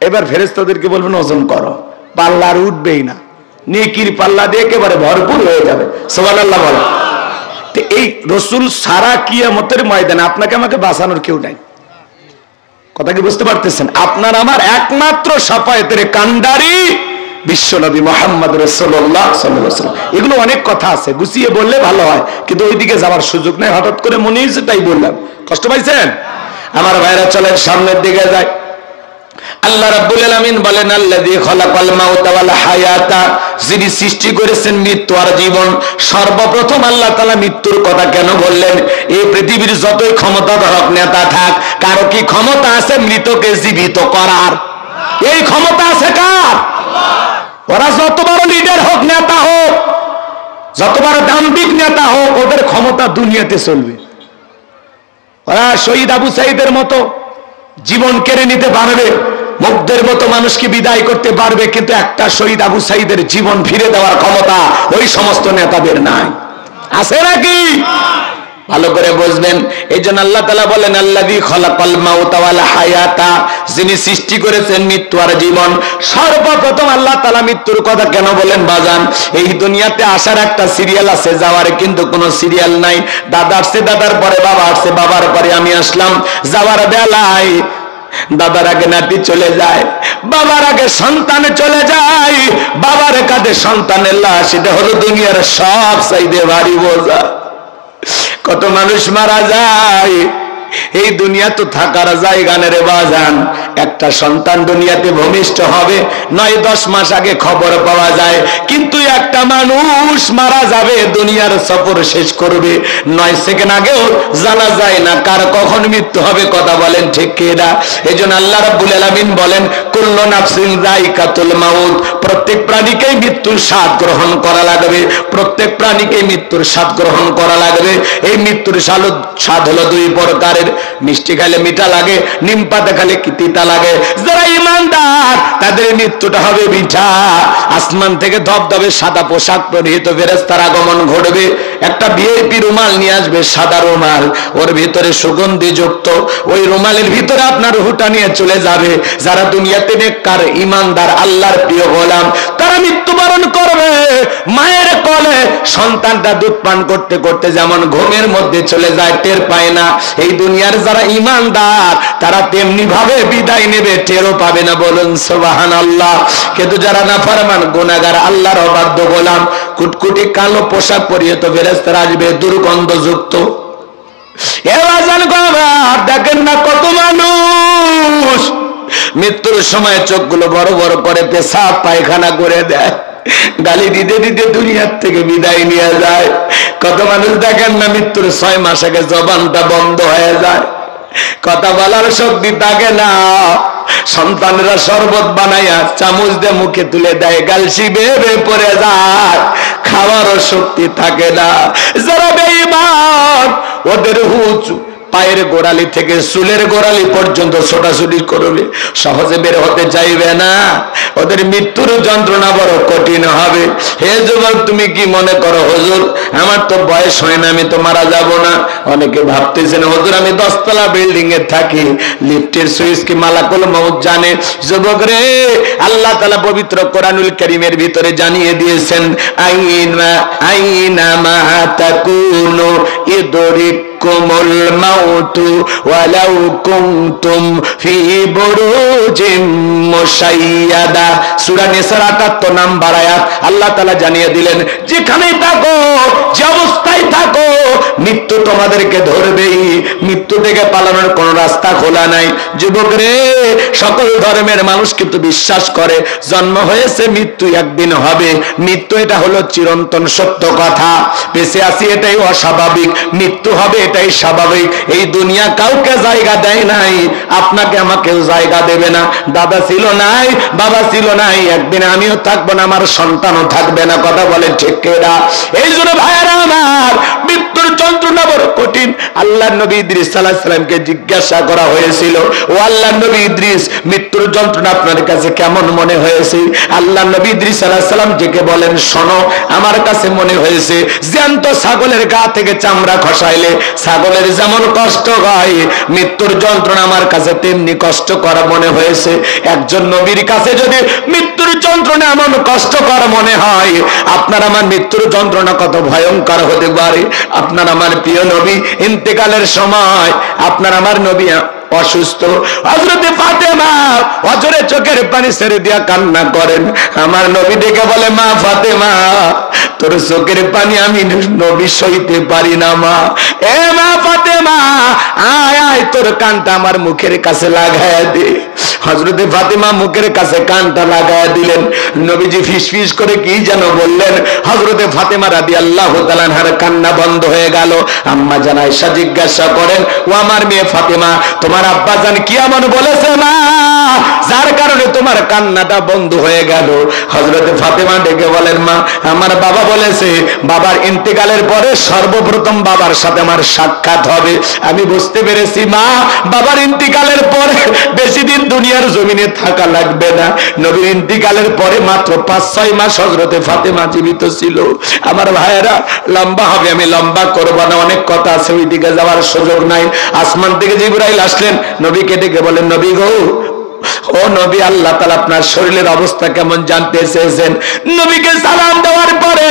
এবার ফেরেশতাদেরকে বলবেন ওজন করো, পাল্লা আর উঠবেই না, নেকির পাল্লা দিয়ে একেবারে ভরপুর হয়ে যাবে। সুবহানাল্লাহ বলো। তো এই রাসূল সারা কিয়ামতের ময়দানে আপনাকে আমাকে বাঁচানোর কেউ নাই। কথা কি বুঝতে পারতেছেন? আপনার আমার একমাত্র শাফায়েতের কান্ডারি বিশ্বনবী মুহাম্মদ রাসূলুল্লাহ সাল্লাল্লাহু আলাইহি ওয়াসাল্লাম। এগুলো অনেক কথা আছে, গুছিয়ে বললে ভালো হয়, কিন্তু ওইদিকে যাওয়ার সুযোগ নাই। হঠাৎ করে মনে হয়েছে তাই বললাম। কষ্ট পাইছেন? আমার ভাইরা চলেন সামনের দিকে যায়। আল্লাহ রাব্বুল আলামিন বলেন আল্লাযী খালাকাল মাউতা ওয়াল হায়াতা, যিনি সৃষ্টি করেছেন মৃত্যু আর জীবন। সর্বপ্রথম আল্লাহ তাআলা মৃত্যুর কথা কেন বললেন? এই পৃথিবীর যতই ক্ষমতাধর নেতা থাক, কারো কি ক্ষমতা আছে মৃতকে জীবিত করার? এই ক্ষমতা আছে কার? ওরা যত বড় লিডার হোক, নেতা হোক, যত বড় দাম্ভিক নেতা হোক, ওদের ক্ষমতা দুনিয়াতে চলবে। ওরা শহীদ আবু সাঈদের মতো জীবন কেড়ে নিতে পারবে, মুগ্ধের মতো মানুষকে বিদায় করতে পারবে, কিন্তু একটা শহীদ আবু সাঈদের জীবন ফিরে দেওয়ার ক্ষমতা ওই সমস্ত নেতাদের নাই। আছে নাকি? ভালো করে বুঝবেন। এই জন্য আল্লাহ তাআলা বলেন আল্লাযী খালাকাল মাউতা ওয়াল হায়াতা, যিনি সৃষ্টি করেছেন মৃত্যু আর জীবন। সর্বপ্রথম আল্লাহ তাআলা মৃত্যুর কথা কেন বলেন বাজান? এই দুনিয়াতে আসার একটা সিরিয়াল আছে, যাওয়ার কিন্তু কোনো সিরিয়াল নাই। দাদা আসছে, দাদার পরে বাবা আসছে, বাবার পরে আমি আসলাম। যাওয়ার বেলায় দাদার আগে নাতি চলে যায়, বাবার আগে সন্তান চলে যায়, বাবার কাঁধে সন্তানের লাশ। এটা হলো দুনিয়ার সব চাইতে ভারী বোঝা। কত মানুষ মারা যায়, এই দুনিয়া তো থাকার জায়গা না রে বাজান। একটা সন্তান দুনিয়াতে ভূমিষ্ঠ হবে 9-10 মাস আগে খবর পাওয়া যায়, কিন্তু একটা মানুষ মারা যাবে, দুনিয়ার সফর শেষ করবে 9 সেকেন্ড আগেও জানা যায় না কার কখন মৃত্যু হবে। কথা বলেন ঠিক কি না? এজন্য আল্লাহ রাব্বুল আলামিন বলেন কুল্লু নাফসিন যায়িকাতুল মাউত, প্রত্যেক প্রাণীকেই মৃত্যুর স্বাদ গ্রহণ করা লাগবে, প্রত্যেক প্রাণীকেই মৃত্যুর স্বাদ গ্রহণ করা লাগবে। এই মৃত্যুর স্বাদ হলো 2 প্রকার। মিষ্টি খাইলে মিঠা লাগে, নিম পাতা খাইলে তিতা লাগে। যারা ঈমানদার তাদের মৃত্যুটা হবে মিঠা। আসমান থেকে ধবধবে সাদা পোশাক পরিহিত ফেরেশতার আগমন ঘটবে, একটা ভিআইপি রুমাল নিয়ে আসবে, সাদা রুমাল, ওর ভিতরে সুগন্ধি যুক্ত। ওই রুমালের ভিতরে আপনার রুহটা নিয়ে চলে যাবে। যারা দুনিয়াতে নেককার ঈমানদার আল্লাহর প্রিয় গোলাম, তারা মৃত্যুবরণ করবে মায়ের কোলে। সন্তানটা দুধ পান করতে করতে যেমন ঘুমের মধ্যে চলে যায়, টের পায় না, এই দুনিয়ার যারা ঈমানদার তারা তেমনি ভাবে বিদায় নেবে, টেরও পাবে না। বলুন সুবহানাল্লাহ। কিন্তু যারা নাফরমান গুনাহগার আল্লাহর অবাধ্য গোলাম, কুটকুটি কালো পোশাক পরিহিত ফেরেশতারা আসবে দুর্গন্ধযুক্ত। দেখেন না কত মানুষ মৃত্যুর সময় চোখগুলো বড় বড় করে পেশাব পায়খানা করে দেয়, গালি দিতে দিতে দুনিয়ার থেকে বিদায় নিয়ে যায়। কত মানুষ দেখেন না মৃত্যুর 6 মাস আগে জবানটা বন্ধ হয়ে যায়, কথা বলার শক্তি থাকে না। সন্তানরা শরবত বানাইয়া চামচ দিয়ে মুখে তুলে দেয়, গালসি বেয়ে পড়ে যায়, খাওয়ারও শক্তি থাকে না। যারা বেঈমান ওদের হুচু পায়ের গোড়ালি থেকে চুলের গোড়ালি পর্যন্ত ছোটাছুটি করবে, সহজে বের হতে চাইবে না। ওদের মৃত্যুর যন্ত্রণা বড় কঠিন হবে। হে যুবক, তুমি কি মনে করো হুজুর আমার তো বয়স হয় না, আমি তো মারা যাব না? অনেকে ভাবতেছেন হুজুর আমি 10 তলা বিল্ডিং এ থাকি, লিফটের সুইচ কি মালাকুল মউত জানে? যুবক রে, আল্লাহ তাআলা পবিত্র কোরআনুল কারীমের ভিতরে জানিয়ে দিয়েছেন আইনা মা তাকুনু ইদরিকুমুল মাউতু ওয়ালাউ কুনতুম ফি বুরুজিম মুশাইয়াদা। সূরা নিসার 78 নম্বর আয়াত আল্লাহ তাআলা জানিয়ে দিলেন যেখানেই থাকো যে অবস্থায় থাকো মৃত্যু তোমাদেরকে ধরবেই। মৃত্যু থেকে পালানোর কোন রাস্তা খোলা নাই। যুবক রে, সকল ধর্মের মানুষ কিন্তু বিশ্বাস করে জন্ম হয়েছে মৃত্যু একদিন হবে। মৃত্যু এটা হলো চিরন্তন সত্য কথা। বেঁচে আছি এটাই অস্বাভাবিক, মৃত্যু হবে এটাই স্বাভাবিক। এই দুনিয়া কাউকে জায়গা দেয় নাই, আপনাকে আমাকেও জায়গা দেবে না। দাদা ছিল নাই, বাবা ছিল নাই, একদিন আমিও থাকবো না, আমার সন্তানও থাকবে না। কথা বলে ঠিক কিনা? এই জন্য ভাইয়েরা আমার, মৃত্যুর যন্ত্রণা বড় কঠিন। আল্লাহর নবী ইদ্রিস আলাইহিস সালামকে জিজ্ঞাসা করা হয়েছিল, ও আল্লাহর নবী ইদ্রিস, মৃত্যুর যন্ত্রণা আপনার কাছে কেমন মনে হয়েছে? আল্লাহর নবী ইদ্রিস আলাইহিস সালাম ডেকে বলেন, শোনো, আমার কাছে মনে হয়েছে জ্যান্ত ছাগলের গা থেকে চামড়া খসাইলে ছাগলের যেমন কষ্ট হয়, মৃত্যুর যন্ত্রণা আমার কাছে তেমনি কষ্টকর মনে হয়েছে। একজন নবীর কাছে যদি মৃত্যুর যন্ত্রণা এমন কষ্টকর মনে হয়, আপনার আমার মৃত্যুর যন্ত্রণা কত ভয়ঙ্কর হতে পারে। আপনার আমার প্রিয় নবী ইন্তেকালের সময়, আপনার আমার নবী অসুস্থ, হযরতে ফাতেমা অজরে চোখের পানি ছেড়ে দিয়া কান্না করেন। আমার নবী ডেকে বলে, মা ফাতেমা, তোর চোখের পানি আমি নবী সইতে পারি না মা। এ মা ফাতেমা, আয় আয়, তোর কানটা আমার মুখের কাছে লাগায় দে। হযরতে ফাতেমা মুখের কাছে কানটা লাগায় দিলেন। নবীজি ফিসফিস করে কি যেন বললেন। হযরতে ফাতেমা রাদিয়াল্লাহু তাআলা আনহার কান্না বন্ধ হয়ে গেল। আম্মা জান আয়েশা জিজ্ঞাসা করেন, ও আমার মেয়ে ফাতেমা, তোমার আব্বা জান কি এমন বলেছে মা, যার কারণে তোমার কান্নাটা বন্ধ হয়ে গেল? হযরতে ফাতেমা ডেকে বলেন, মা, আমার বাবা বলেছে বাবার ইন্তেকালের পরে সর্বপ্রথম বাবার সাথে আমার সাক্ষাৎ হবে। আমি বুঝতে পেরেছি মা, বাবার ইন্তেকালের পরে বেশি দিন দুনিয়ার জমিনে থাকা লাগবে না। নবীর ইন্তেকালের পরে মাত্র 5-6 মাস হযরতে ফাতেমা জীবিত ছিল। আমার ভাইয়েরা, লম্বা হবে, আমি লম্বা করব না, অনেক কথা আছে, ওই দিকে যাওয়ার সুযোগ নাই। আসমান থেকে জিবরাইল আসলেন, নবীকে ডেকে বলেন, নবী গো, ও নবী, আল্লাহ তাআলা আপনার শরীরের অবস্থা কেমন জানতে চেয়েছেন। নবীকে সালাম দেওয়ার পরে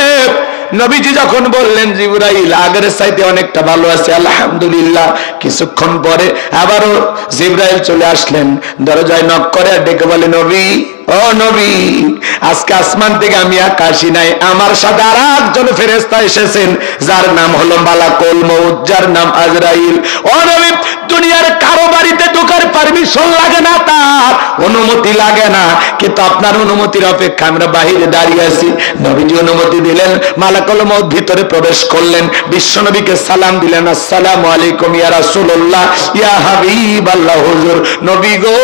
নবীজি যখন বললেন, জিবরাইল আগের চাইতে অনেকটা ভালো আছে, আলহামদুলিল্লাহ। কিছুক্ষণ পরে আবারও জিবরাইল চলে আসলেন, দরজায় নক করে ডেকে বলে, নবী, ও নবী, আজকে আসমান থেকে আমি আকাশি নাই, আমার সাথে আর একজন ফেরেশতা এসেছেন, যার নাম হলো মালাকুল মউত, যার নাম আজরাইল। ও নবী, দুনিয়ার কারো বাড়িতে ঢোকার পারমিশন লাগে না, তার অনুমতি লাগে না, কিন্তু আপনার অনুমতির অপেক্ষা আমরা বাহিরে দাঁড়িয়ে আছি। নবীজি অনুমতি দিলেন, মালাকুল মউত ভিতরে প্রবেশ করলেন, বিশ্বনবীকে সালাম দিলেন, আসসালামু আলাইকুম ইয়া রাসূলুল্লাহ, ইয়া হাবিবাল্লাহ, হুজুর। নবী গো,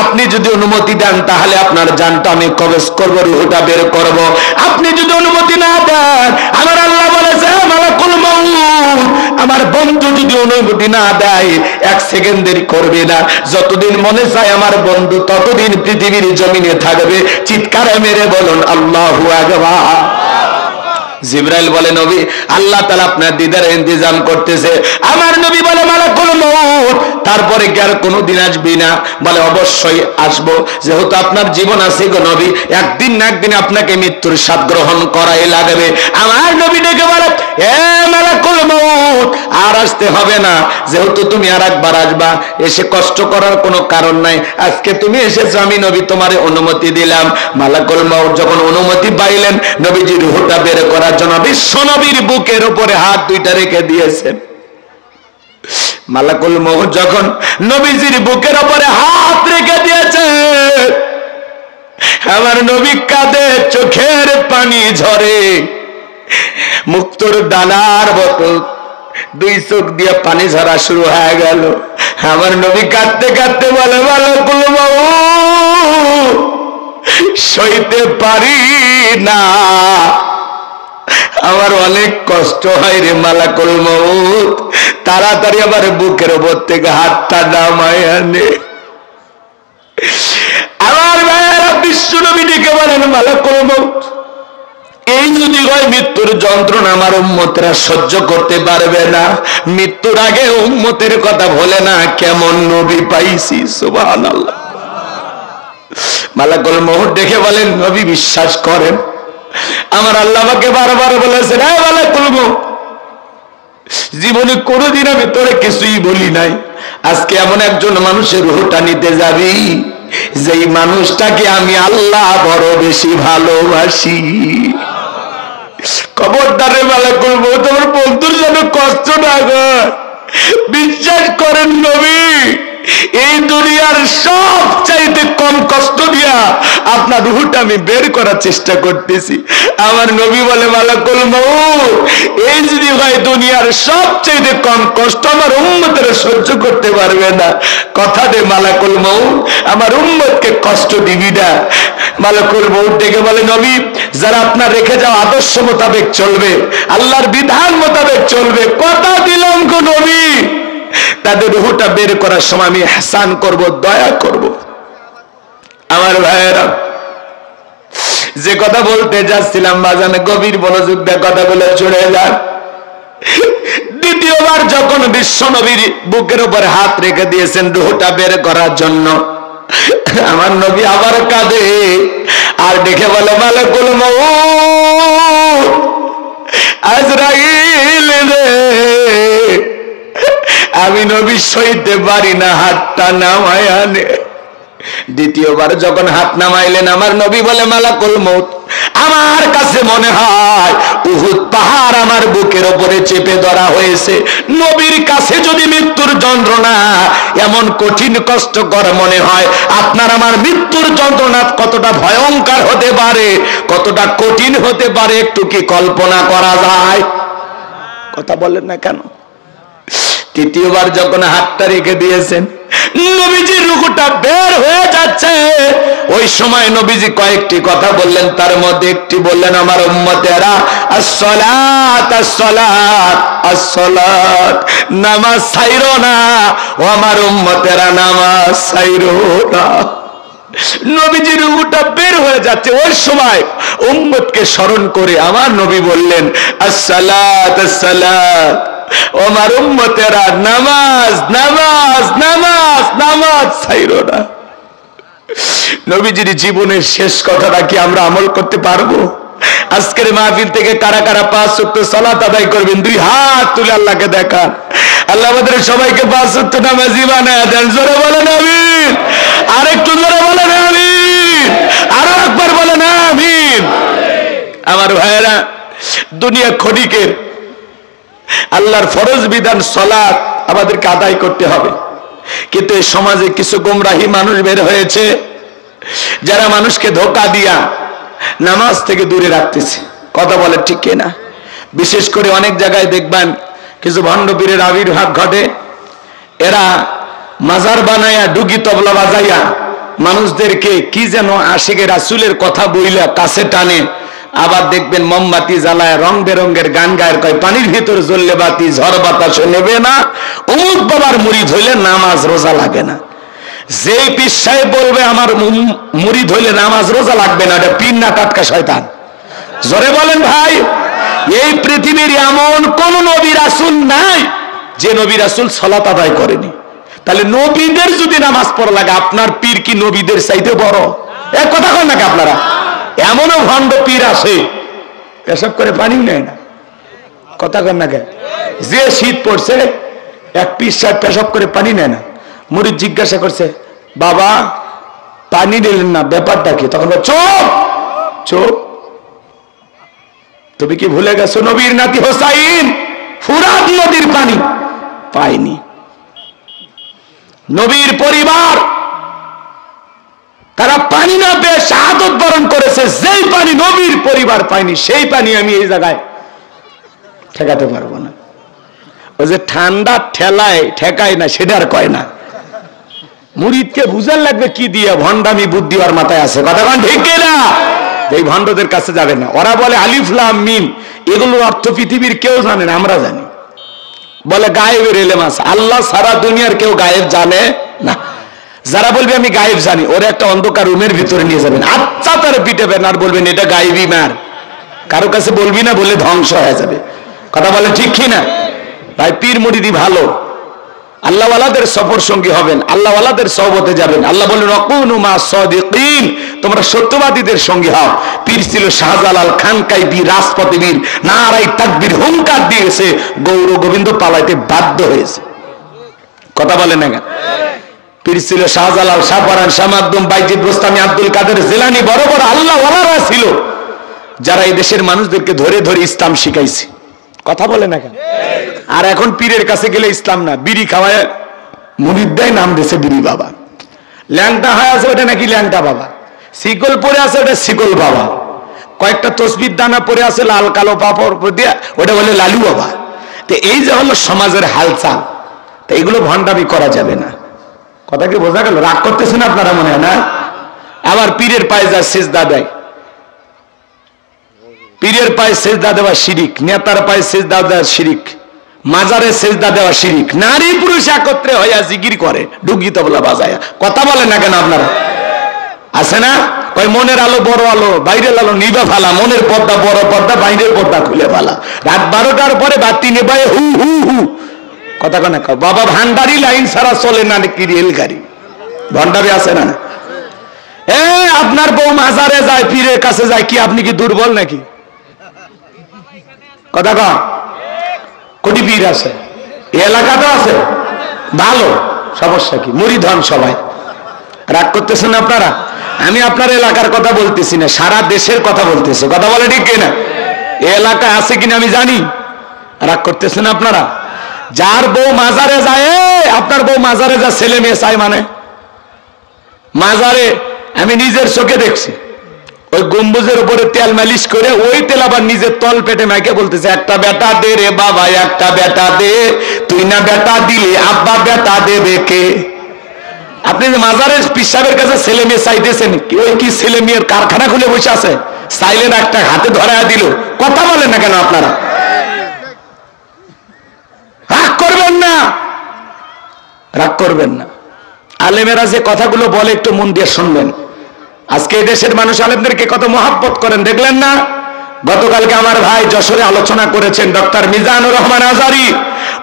আপনি যদি অনুমতি দেন তাহলে আপনার জানটা আমি কবজ করব, রূহটা বের করব। আপনি যদি অনুমতি না দেন, আমার আল্লাহ বলেছে, মালাকুল মউত, আমার বন্ধু যদি অনুমতি না দেয় 1 সেকেন্ড দেরি করবে না। যতদিন মনে চায় আমার বন্ধু ততদিন পৃথিবীর জমিনে থাকবে। চিৎকারে মেরে বলুন আল্লাহু আকবার। জিবরাইল বলে, নবী, আল্লাহ তাআলা আপনার দিদার ইন্তজাম করতেছে। আমার নবী বলে, মালাকুল মউত, তারপরে কি আর কোনোদিন আসবি না? বলে, অবশ্যই আসবো, যেহেতু আপনার জীবন আছে গো নবী, একদিন না একদিন আপনাকে মৃত্যুর স্বাদ গ্রহণ করাই লাগবে। আমার নবী ডেকে বলে, এ মালাকুল মউত, আর আসতে হবে না, যেহেতু তুমি আর একবার আসবা, এসে কষ্ট করার কোনো কারণ নাই। আজকে তুমি এসেছো, আমি নবী তোমারে অনুমতি দিলাম। মালাকুল মউত যখন অনুমতি পাইলেন, নবীজি রূহটা বের করার জন্য বিশ্বনবীর বুকের উপরে হাত দুইটা রেখে দিয়েছেন। মালাকুল মউত যখন নবীজির বুকের উপরে হাত রেখে দিয়েছে, আমার নবী কাঁদে, চোখের পানি ঝরে, মুক্তোর দানার মতো 2 চোখ দিয়ে পানি ঝরা শুরু হয়ে গেল। আমার নবী কাঁদতে কাঁদতে বলে, মালাকুল মউত, সইতে পারি না, আমার অনেক কষ্ট হয় রে মালাকুল মউত, তাড়াতাড়ি আমার বুকের উপর থেকে হাতটা নামায় আনে। আমার ভাইয়েরা, বিশ্বনবী ডেকে বলেন, মালাকুল মউত, এই যদি হয় মৃত্যুর যন্ত্রণা আমার উম্মতেরা সহ্য করতে পারবে না, মৃত্যুর আগে উম্মতের কথা বলে না, কেমন নবী পাইছি, সুবহানাল্লাহ। মালাকুল মউত দেখে বলেন, নবী বিশ্বাস করেন, আমার আল্লাহ আমাকে বারবার বলেছেন, এই মালাকুল মউত, জীবনে কোনোদিন আমি তোরে কিছুই বলি নাই, আজকে এমন একজন মানুষের রূহটা নিতে যাবি, যেই মানুষটাকে আমি আল্লাহ বড় বেশি ভালোবাসি। খবরদারে মালাকুল মউত আমার বন্ধুর জন্য কষ্ট না হয়। বিশ্বাস করেন নবী, এই দুনিয়ার সব চাইতে কম কষ্ট দিয়া আপনার রূহটা আমি বের করার চেষ্টা করতেছি। আমার নবী বলে মালাকুল মউত, এই যদি হয় দুনিয়ার সব চাইতে কম কষ্ট আমার উম্মতেরা সহ্য করতে পারবে না। কথা দে মালাকুল মউত, আমার উম্মতকে কষ্ট দিবি না। মালাকুল মউত ডেকে বলে নবী, যারা আপনার রেখে যাওয়া আদর্শ মোতাবেক চলবে, আল্লাহর বিধান মোতাবেক চলবে, কথা দিলাম গো নবী, তাদের রূহটা বের করার সময় আমি ইহসান করব, দয়া করব। আমার ভাইয়েরা, যে কথা বলতে যাচ্ছিলাম বাজানে গভীর মনোযোগ দিয়ে কথাগুলো চলে যান। দ্বিতীয়বার যখন বিশ্ব নবীর বুকের উপর হাত রেখে দিয়েছেন রূহটা বের করার জন্য, আমার নবী আবার কাঁদে আর দেখে বলে মালাকুল মউত, আজরাইল রে, আমি নবী সইতে পারি না, হাতটা নামায় আনে। দ্বিতীয়বার যখন হাত নামাইলেন আমার নবী বলে মালাকুল মউত, আমার কাছে মনে হয় উহুদ পাহাড় আমার বুকের উপরে চেপে ধরা হয়েছে। নবীর কাছে যদি মৃত্যুর যন্ত্রণা এমন কঠিন কষ্টকর মনে হয়, আপনার আমার মৃত্যুর যন্ত্রণা কতটা ভয়ঙ্কর হতে পারে, কতটা কঠিন হতে পারে একটু কি কল্পনা করা যায়? কথা বলেন না কেন? তৃতীয়বার যখন হাতটা রেখে দিয়েছেন, নবীজির রূহটা বের হয়ে যাচ্ছে, ওই সময় নবীজি কয়েকটি কথা বললেন, তার মধ্যে একটি বললেন, আমার উম্মতেরা আসসালাত আসসালাত আসসালাত, নামাজ ছাইরো না, ও আমার উম্মতেরা নামাজ ছাইরো না। নবীজির রূহটা বের হয়ে যাচ্ছে, ওই সময় উম্মতকে স্মরণ করে আমার নবী বললেন আসসালাত আসসালাত, আমার উম্মতেরা নামাজ নামাজ নামাজ নামাজ ছাইরো না। নবীজির জীবনের শেষ কথাটা কি আমরা আমল করতে পারবো? আজকের মাহফিল থেকে কারা কারা 5 ওয়াক্ত সালাত আদায় করবেন, 2 হাত তুলে আল্লাহকে দেখান। আল্লাহ আমাদের সবাইকে 5 ওয়াক্ত নামাজি বানায় দেন। জোরে বলেন আমিন, আরেকটু জোরে বলেন আমিন, আরো একবার বলেন আমিন। আমার ভাইয়েরা, দুনিয়া ক্ষণিকের, আল্লাহর ফরজ বিধান সালাত আমাদেরকে আদায় করতে হবে, কিন্তু এই সমাজে কিছু গোমরাহী মানুষ বের হয়েছে যারা মানুষকে ধোঁকা দিয়া নামাজ থেকে দূরে রাখতেছে। কথা বলে ঠিক কিনা? বিশেষ করে অনেক জায়গায় দেখবেন কিছু ভণ্ড পীরের আবির্ভাব ঘটে, এরা মাজার বানায়া ডুগি তবলা বাজাইয়া মানুষদেরকে কি যেন আশিকে রাসূলের কথা বইলা কাছে টানে, আবার দেখবেন মোমবাতি জ্বালায় রং বেরঙ্গের গান গায়ের, কয় পানির ভিতর জ্বললে বাতি ঝড় বাতাসে নেবে না, অমুক বাবার মুরিদ হইলে নামাজ রোজা লাগে না। যে পীর সাহেব বলবে আমার মুরিদ হইলে নামাজ রোজা লাগবে না, এটা পীর না টাটকা শয়তান? জোরে বলেন ভাই। এই পৃথিবীর এমন কোন নবী রাসূল নাই যে নবী রাসূল সালাত আদায় করেনি। তাহলে নবীদের যদি নামাজ পড়া লাগে, আপনার পীর কি নবীদের চাইতে বড়? এক কথা কন নাকি আপনারা? এমনও ভণ্ড পীর আছে পেশাব করে পানি নেয় না। কথা কন নাকি? যে শীত পড়ছে এক পীর সাহেব পেশাব করে পানি নেয় না। মুরিদ জিজ্ঞাসা করছে, বাবা পানি নিলেন না, ব্যাপারটা কি? তখন চুপ চুপ, তুমি কি ভুলে গেছো নবীর নাতি হোসাইন ফুরাত নদীর পানি পায়নি? নবীর পরিবার তারা পানি না পেয়ে শাহাদত বরণ করেছে, যেই পানি নবীর পরিবার পায়নি সেই পানি আমি এই জায়গায় ঠেকাতে পারবো না। ওই যে ঠান্ডা ঠেলায় ঠেকায় না, সেটা আর কয় না। মুরিদকে বুঝার লাগবে কি দিয়ে? ভণ্ডামি বুদ্ধি ওর মাথায় আছে। কথা কন ঠিক না? এই ভণ্ডদের কাছে যাবে না। ওরা বলে আলিফ লাম মিম, এগুলোর অর্থ পৃথিবীর কেউ জানে না, আমরা জানি। বলে গায়েবের এলেম আছে, আল্লাহ সারা দুনিয়ার কেউ গায়েব জানে না। যারা বলবে আমি গায়েব জানি, ওরা একটা অন্ধকার রুমের ভিতরে নিয়ে যাবেন, আচ্ছা তারা পিটাবেন আর বলবেন এটা গায়েবী মার। কারো কাছে বলবি না, বলে ধ্বংস হয়ে যাবে। কথা বলে ঠিক কিনা ভাই? পীর মুরিদি ভালো, আল্লাহওয়ালাদের সফর সঙ্গী হবেন, আল্লাহওয়ালাদের সহবতে যাবেন। আল্লাহ বলেন ওয়াকুনু মা সাদিকিন, তোমরা সত্যবাদীদের সঙ্গী হও। পীর ছিল শাহজালাল, খানকাই বীর, রাজপথে বীর, নারাই তাকবীর হুঙ্কার দিয়েছে, গৌর গোবিন্দ পালাইতে বাধ্য হয়েছে। কথা বলে না কেন? পীর ছিল শাহজালাল, শাহপরান, শাহ মাকদুম, বাইজিদ বোস্তামি, আব্দুল কাদের জিলানী, বড় বড় আল্লাহওয়ালারা ছিল যারা এই দেশের মানুষদেরকে ধরে ধরে ইসলাম শিখাইছে। কথা বলে না কেন? আর এখন পীরের কাছে গেলে ইসলাম না, বিড়ি খাওয়ায় মুরিদদাই নাম দিয়েছে বিড়ি বাবা। ল্যাংটা হয় আছে ওটা নাকি ল্যাংটা বাবা, শিকল পরে আছে ওটা শিকল বাবা, কয়েকটা তসবির দানা পরে আছে লাল কালো পাপড় দিয়ে ওটা বলে লালু বাবা। তো এই যে হলো সমাজের হালচাল, তো এইগুলো ভণ্ডামি করা যাবে না। কথা কি বোঝা গেল? রাগ করতেছেন আপনারা মনে হয় না? আবার পীরের পায়ে যা সেজদা দেয়, পীরের পায়ে সেজদা দেওয়া শিরিক, নেতার পায়ে সেজদা দেওয়া শিরিক, মাজারে সেজদা দেওয়া শিরিক। নারী পুরুষ একত্রে হইয়া জিকির করে ডুগি তবলা বাজায়। কথা বলেন না কেন আপনারা? আছে না কই মনের আলো বড় আলো, বাইরের আলো নিভা ফালা, মনের পর্দা বড় পর্দা, বাইরের পর্দা খুলে ফালা। রাত 12টার পরে বাতি নেবায় হু হু হু। কথা কেন? বাবা ভান্ডারি লাইন ছাড়া চলে না নাকি রেলগাড়ি? ভণ্ডারি আছে না? আপনার বউ মাজারে যায়, পীরের কাছে যায়, কি আপনি কি দুর্বল নাকি? কথা কন, কোটি পীর আছে এলাকাতে আছে, ভালো, সমস্যা কি? মুরিদন সবাই। রাগ করতেছেন আপনারা? আমি আপনার এলাকার কথা বলতেছি না, সারা দেশের কথা বলতেছি। কথা বলে ঠিক কিনা? এলাকা আছে কিনা আমি জানি। রাগ করতেছেন আপনারা? যার বউ মাজারে যায়, আপনার বউ মাজারে যা ছেলে মেয়ে চাই, মানে মাজারে আমি নিজের চোখে দেখছি, ওই গম্বুজের উপরে তেল মালিশ করে ওই তেল আবার নিজের তল পেটে মাইকে বলতেছে, একটা বেটা দে রে বাবা, একটা বেটা দে, তুই না বেটা দিলে আব্বা বেটা দেবে কে? আপনি যে মাজারের পিসাবের কাছে ছেলে মেয়ে চাইতেছেন, ওই কি ছেলে মেয়ের কারখানা খুলে বসে আছে? চাইলেন একটা হাতে ধরায় দিল। কথা বলেন না কেন আপনারা? রাগ করবেন না, রাগ করবেন না। আলেমেরা যে কথাগুলো বলে একটু মন দিয়ে শুনবেন। আজকে এই দেশের মানুষ আলেমদেরকে কত মহাব্বত করেন, দেখলেন না? গতকালকে আমার ভাই যশোরে আলোচনা করেছেন, ডক্টর মিজানুর রহমান আজারি।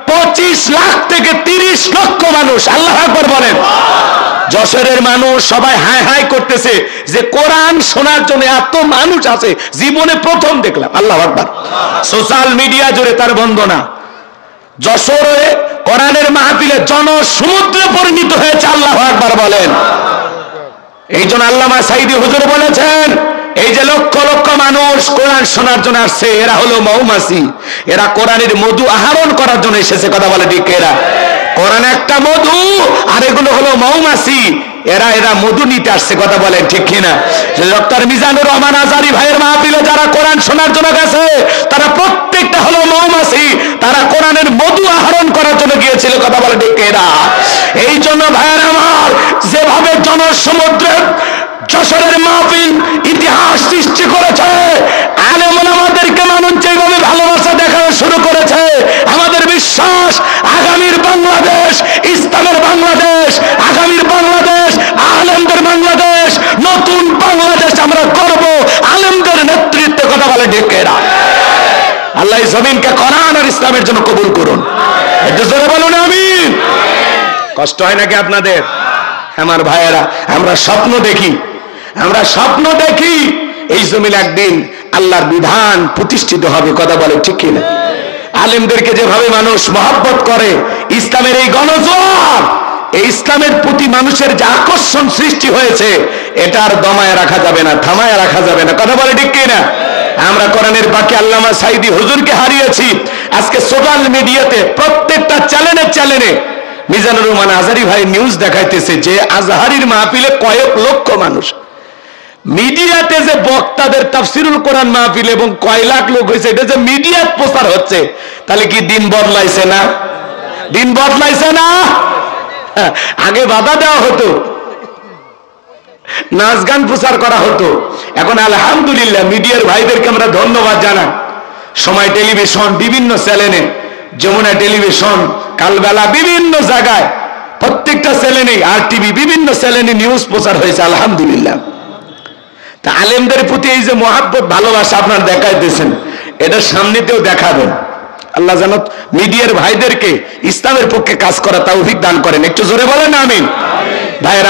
25 লাখ থেকে 30 লক্ষ মানুষ, আল্লাহু আকবার বলেন। যশোরের মানুষ সবাই হাই হাই করতেছে যে কোরআন শোনার জন্য এত মানুষ আছে, জীবনে প্রথম দেখলাম। আল্লাহু আকবার। সোশ্যাল মিডিয়া জুড়ে তার বন্দনা। যশোরে কোরআনের মাহফিলে জনসমুদ্রে পরিণত হয়েছে। আল্লাহু আকবার বলেন। এই জন্য আল্লামা সাইদি হুজুর বলেছেন, এই যে লক্ষ লক্ষ মানুষ কোরআন শোনার জন্য আসছে, এরা হলো মৌমাছি, এরা কোরআনের মধু আহরণ করার জন্য এসেছে। কথা বলে ঠিক? এরা কোরআন একটা মধু, আর এগুলো হলো মৌমাছি, এরা মধু নিতে আসছে। কথা বলেন ঠিক কিনা? ডক্টর মিজানুর রহমান আজারি ভাইয়ের মাহফিলে যারা কোরআন শোনার জন্য গেছে, তারা প্রত্যেকটা হলো মৌমাছি, তারা কোরআনের মধু আহরণ করার জন্য গিয়েছিল। কথা বলে ঠিক এরা। এই জন্য ভাইয়ের আমার, যেভাবে জনসমুদ্রে যশোরের মাহফিল ইতিহাস সৃষ্টি করেছে, আলেম ওলামাদেরকে মানুষ যেভাবে ভালোবাসা দেখানো শুরু করেছে, আমাদের বিশ্বাস আগামীর বাংলাদেশ ইসলামের বাংলাদেশ, আগামীর বাংলাদেশ আলেমদের বাংলাদেশ, নতুন বাংলাদেশ আমরা করব আলেমদের নেতৃত্বে। কথা বলে ডেকেরা। আল্লাহ এই জমিনকে কোরআন আর ইসলামের জন্য কবুল করুন। একটু জোরে বলুন আমিন। কষ্ট হয় নাকি আপনাদের? আমার ভাইয়েরা, আমরা স্বপ্ন দেখি, আমরা স্বপ্ন দেখি এই জমিন একদিন আল্লাহর বিধান প্রতিষ্ঠিত হবে। কথা বলে ঠিক কিনা? আলেমদেরকে যেভাবে মানুষ মহব্বত করে, ইসলামের এই গণজোয়ার, এই ইসলামের প্রতি মানুষের যে আকর্ষণ সৃষ্টি হয়েছে, এটা আর দমায় রাখা যাবে না, থামায় রাখা যাবে না। কথা বলে ঠিক কিনা? আমরা কোরআনের পাখি আল্লামা সাইদি হুজুরকে হারিয়েছি। আজকে সোশ্যাল মিডিয়াতে প্রত্যেকটা চ্যানেলে মিজানুর রহমান আজারি ভাই নিউজ দেখাইতেছে যে আজহারির মাহফিলে কয়েক লক্ষ মানুষ। মিডিয়াতে যে বক্তাদের তাফসিরুল কোরআন মাহফিল এবং কয় লাখ লোক হয়েছে, এটা যে মিডিয়াত প্রচার হচ্ছে, তাহলে কি দিন বদলাইছে না? দিন বদলাইছে না? আগে বাধা দেওয়া হতো, নাচ গান প্রচার করা হতো, এখন আলহামদুলিল্লাহ মিডিয়ার ভাইদেরকে আমরা ধন্যবাদ জানাই। সময় টেলিভিশন, বিভিন্ন চ্যানেলে, যমুনা টেলিভিশন, কালবেলা, বিভিন্ন জায়গায়, প্রত্যেকটা চ্যানেলে, আর টিভি, বিভিন্ন চ্যানেলে নিউজ প্রচার হয়েছে আলহামদুলিল্লাহ। তা আলেমদের প্রতি এই যে মহাব্বত ভালোবাসা আপনারা দেখাইতেছেন, এটা সামনেতেও দেখাবেন। আল্লাহ যেন মিডিয়ার ভাইদেরকে ইসলামের পক্ষে কাজ করা তৌফিক দান করেন। একটু জোরে বলেন আমিন। ভাইরা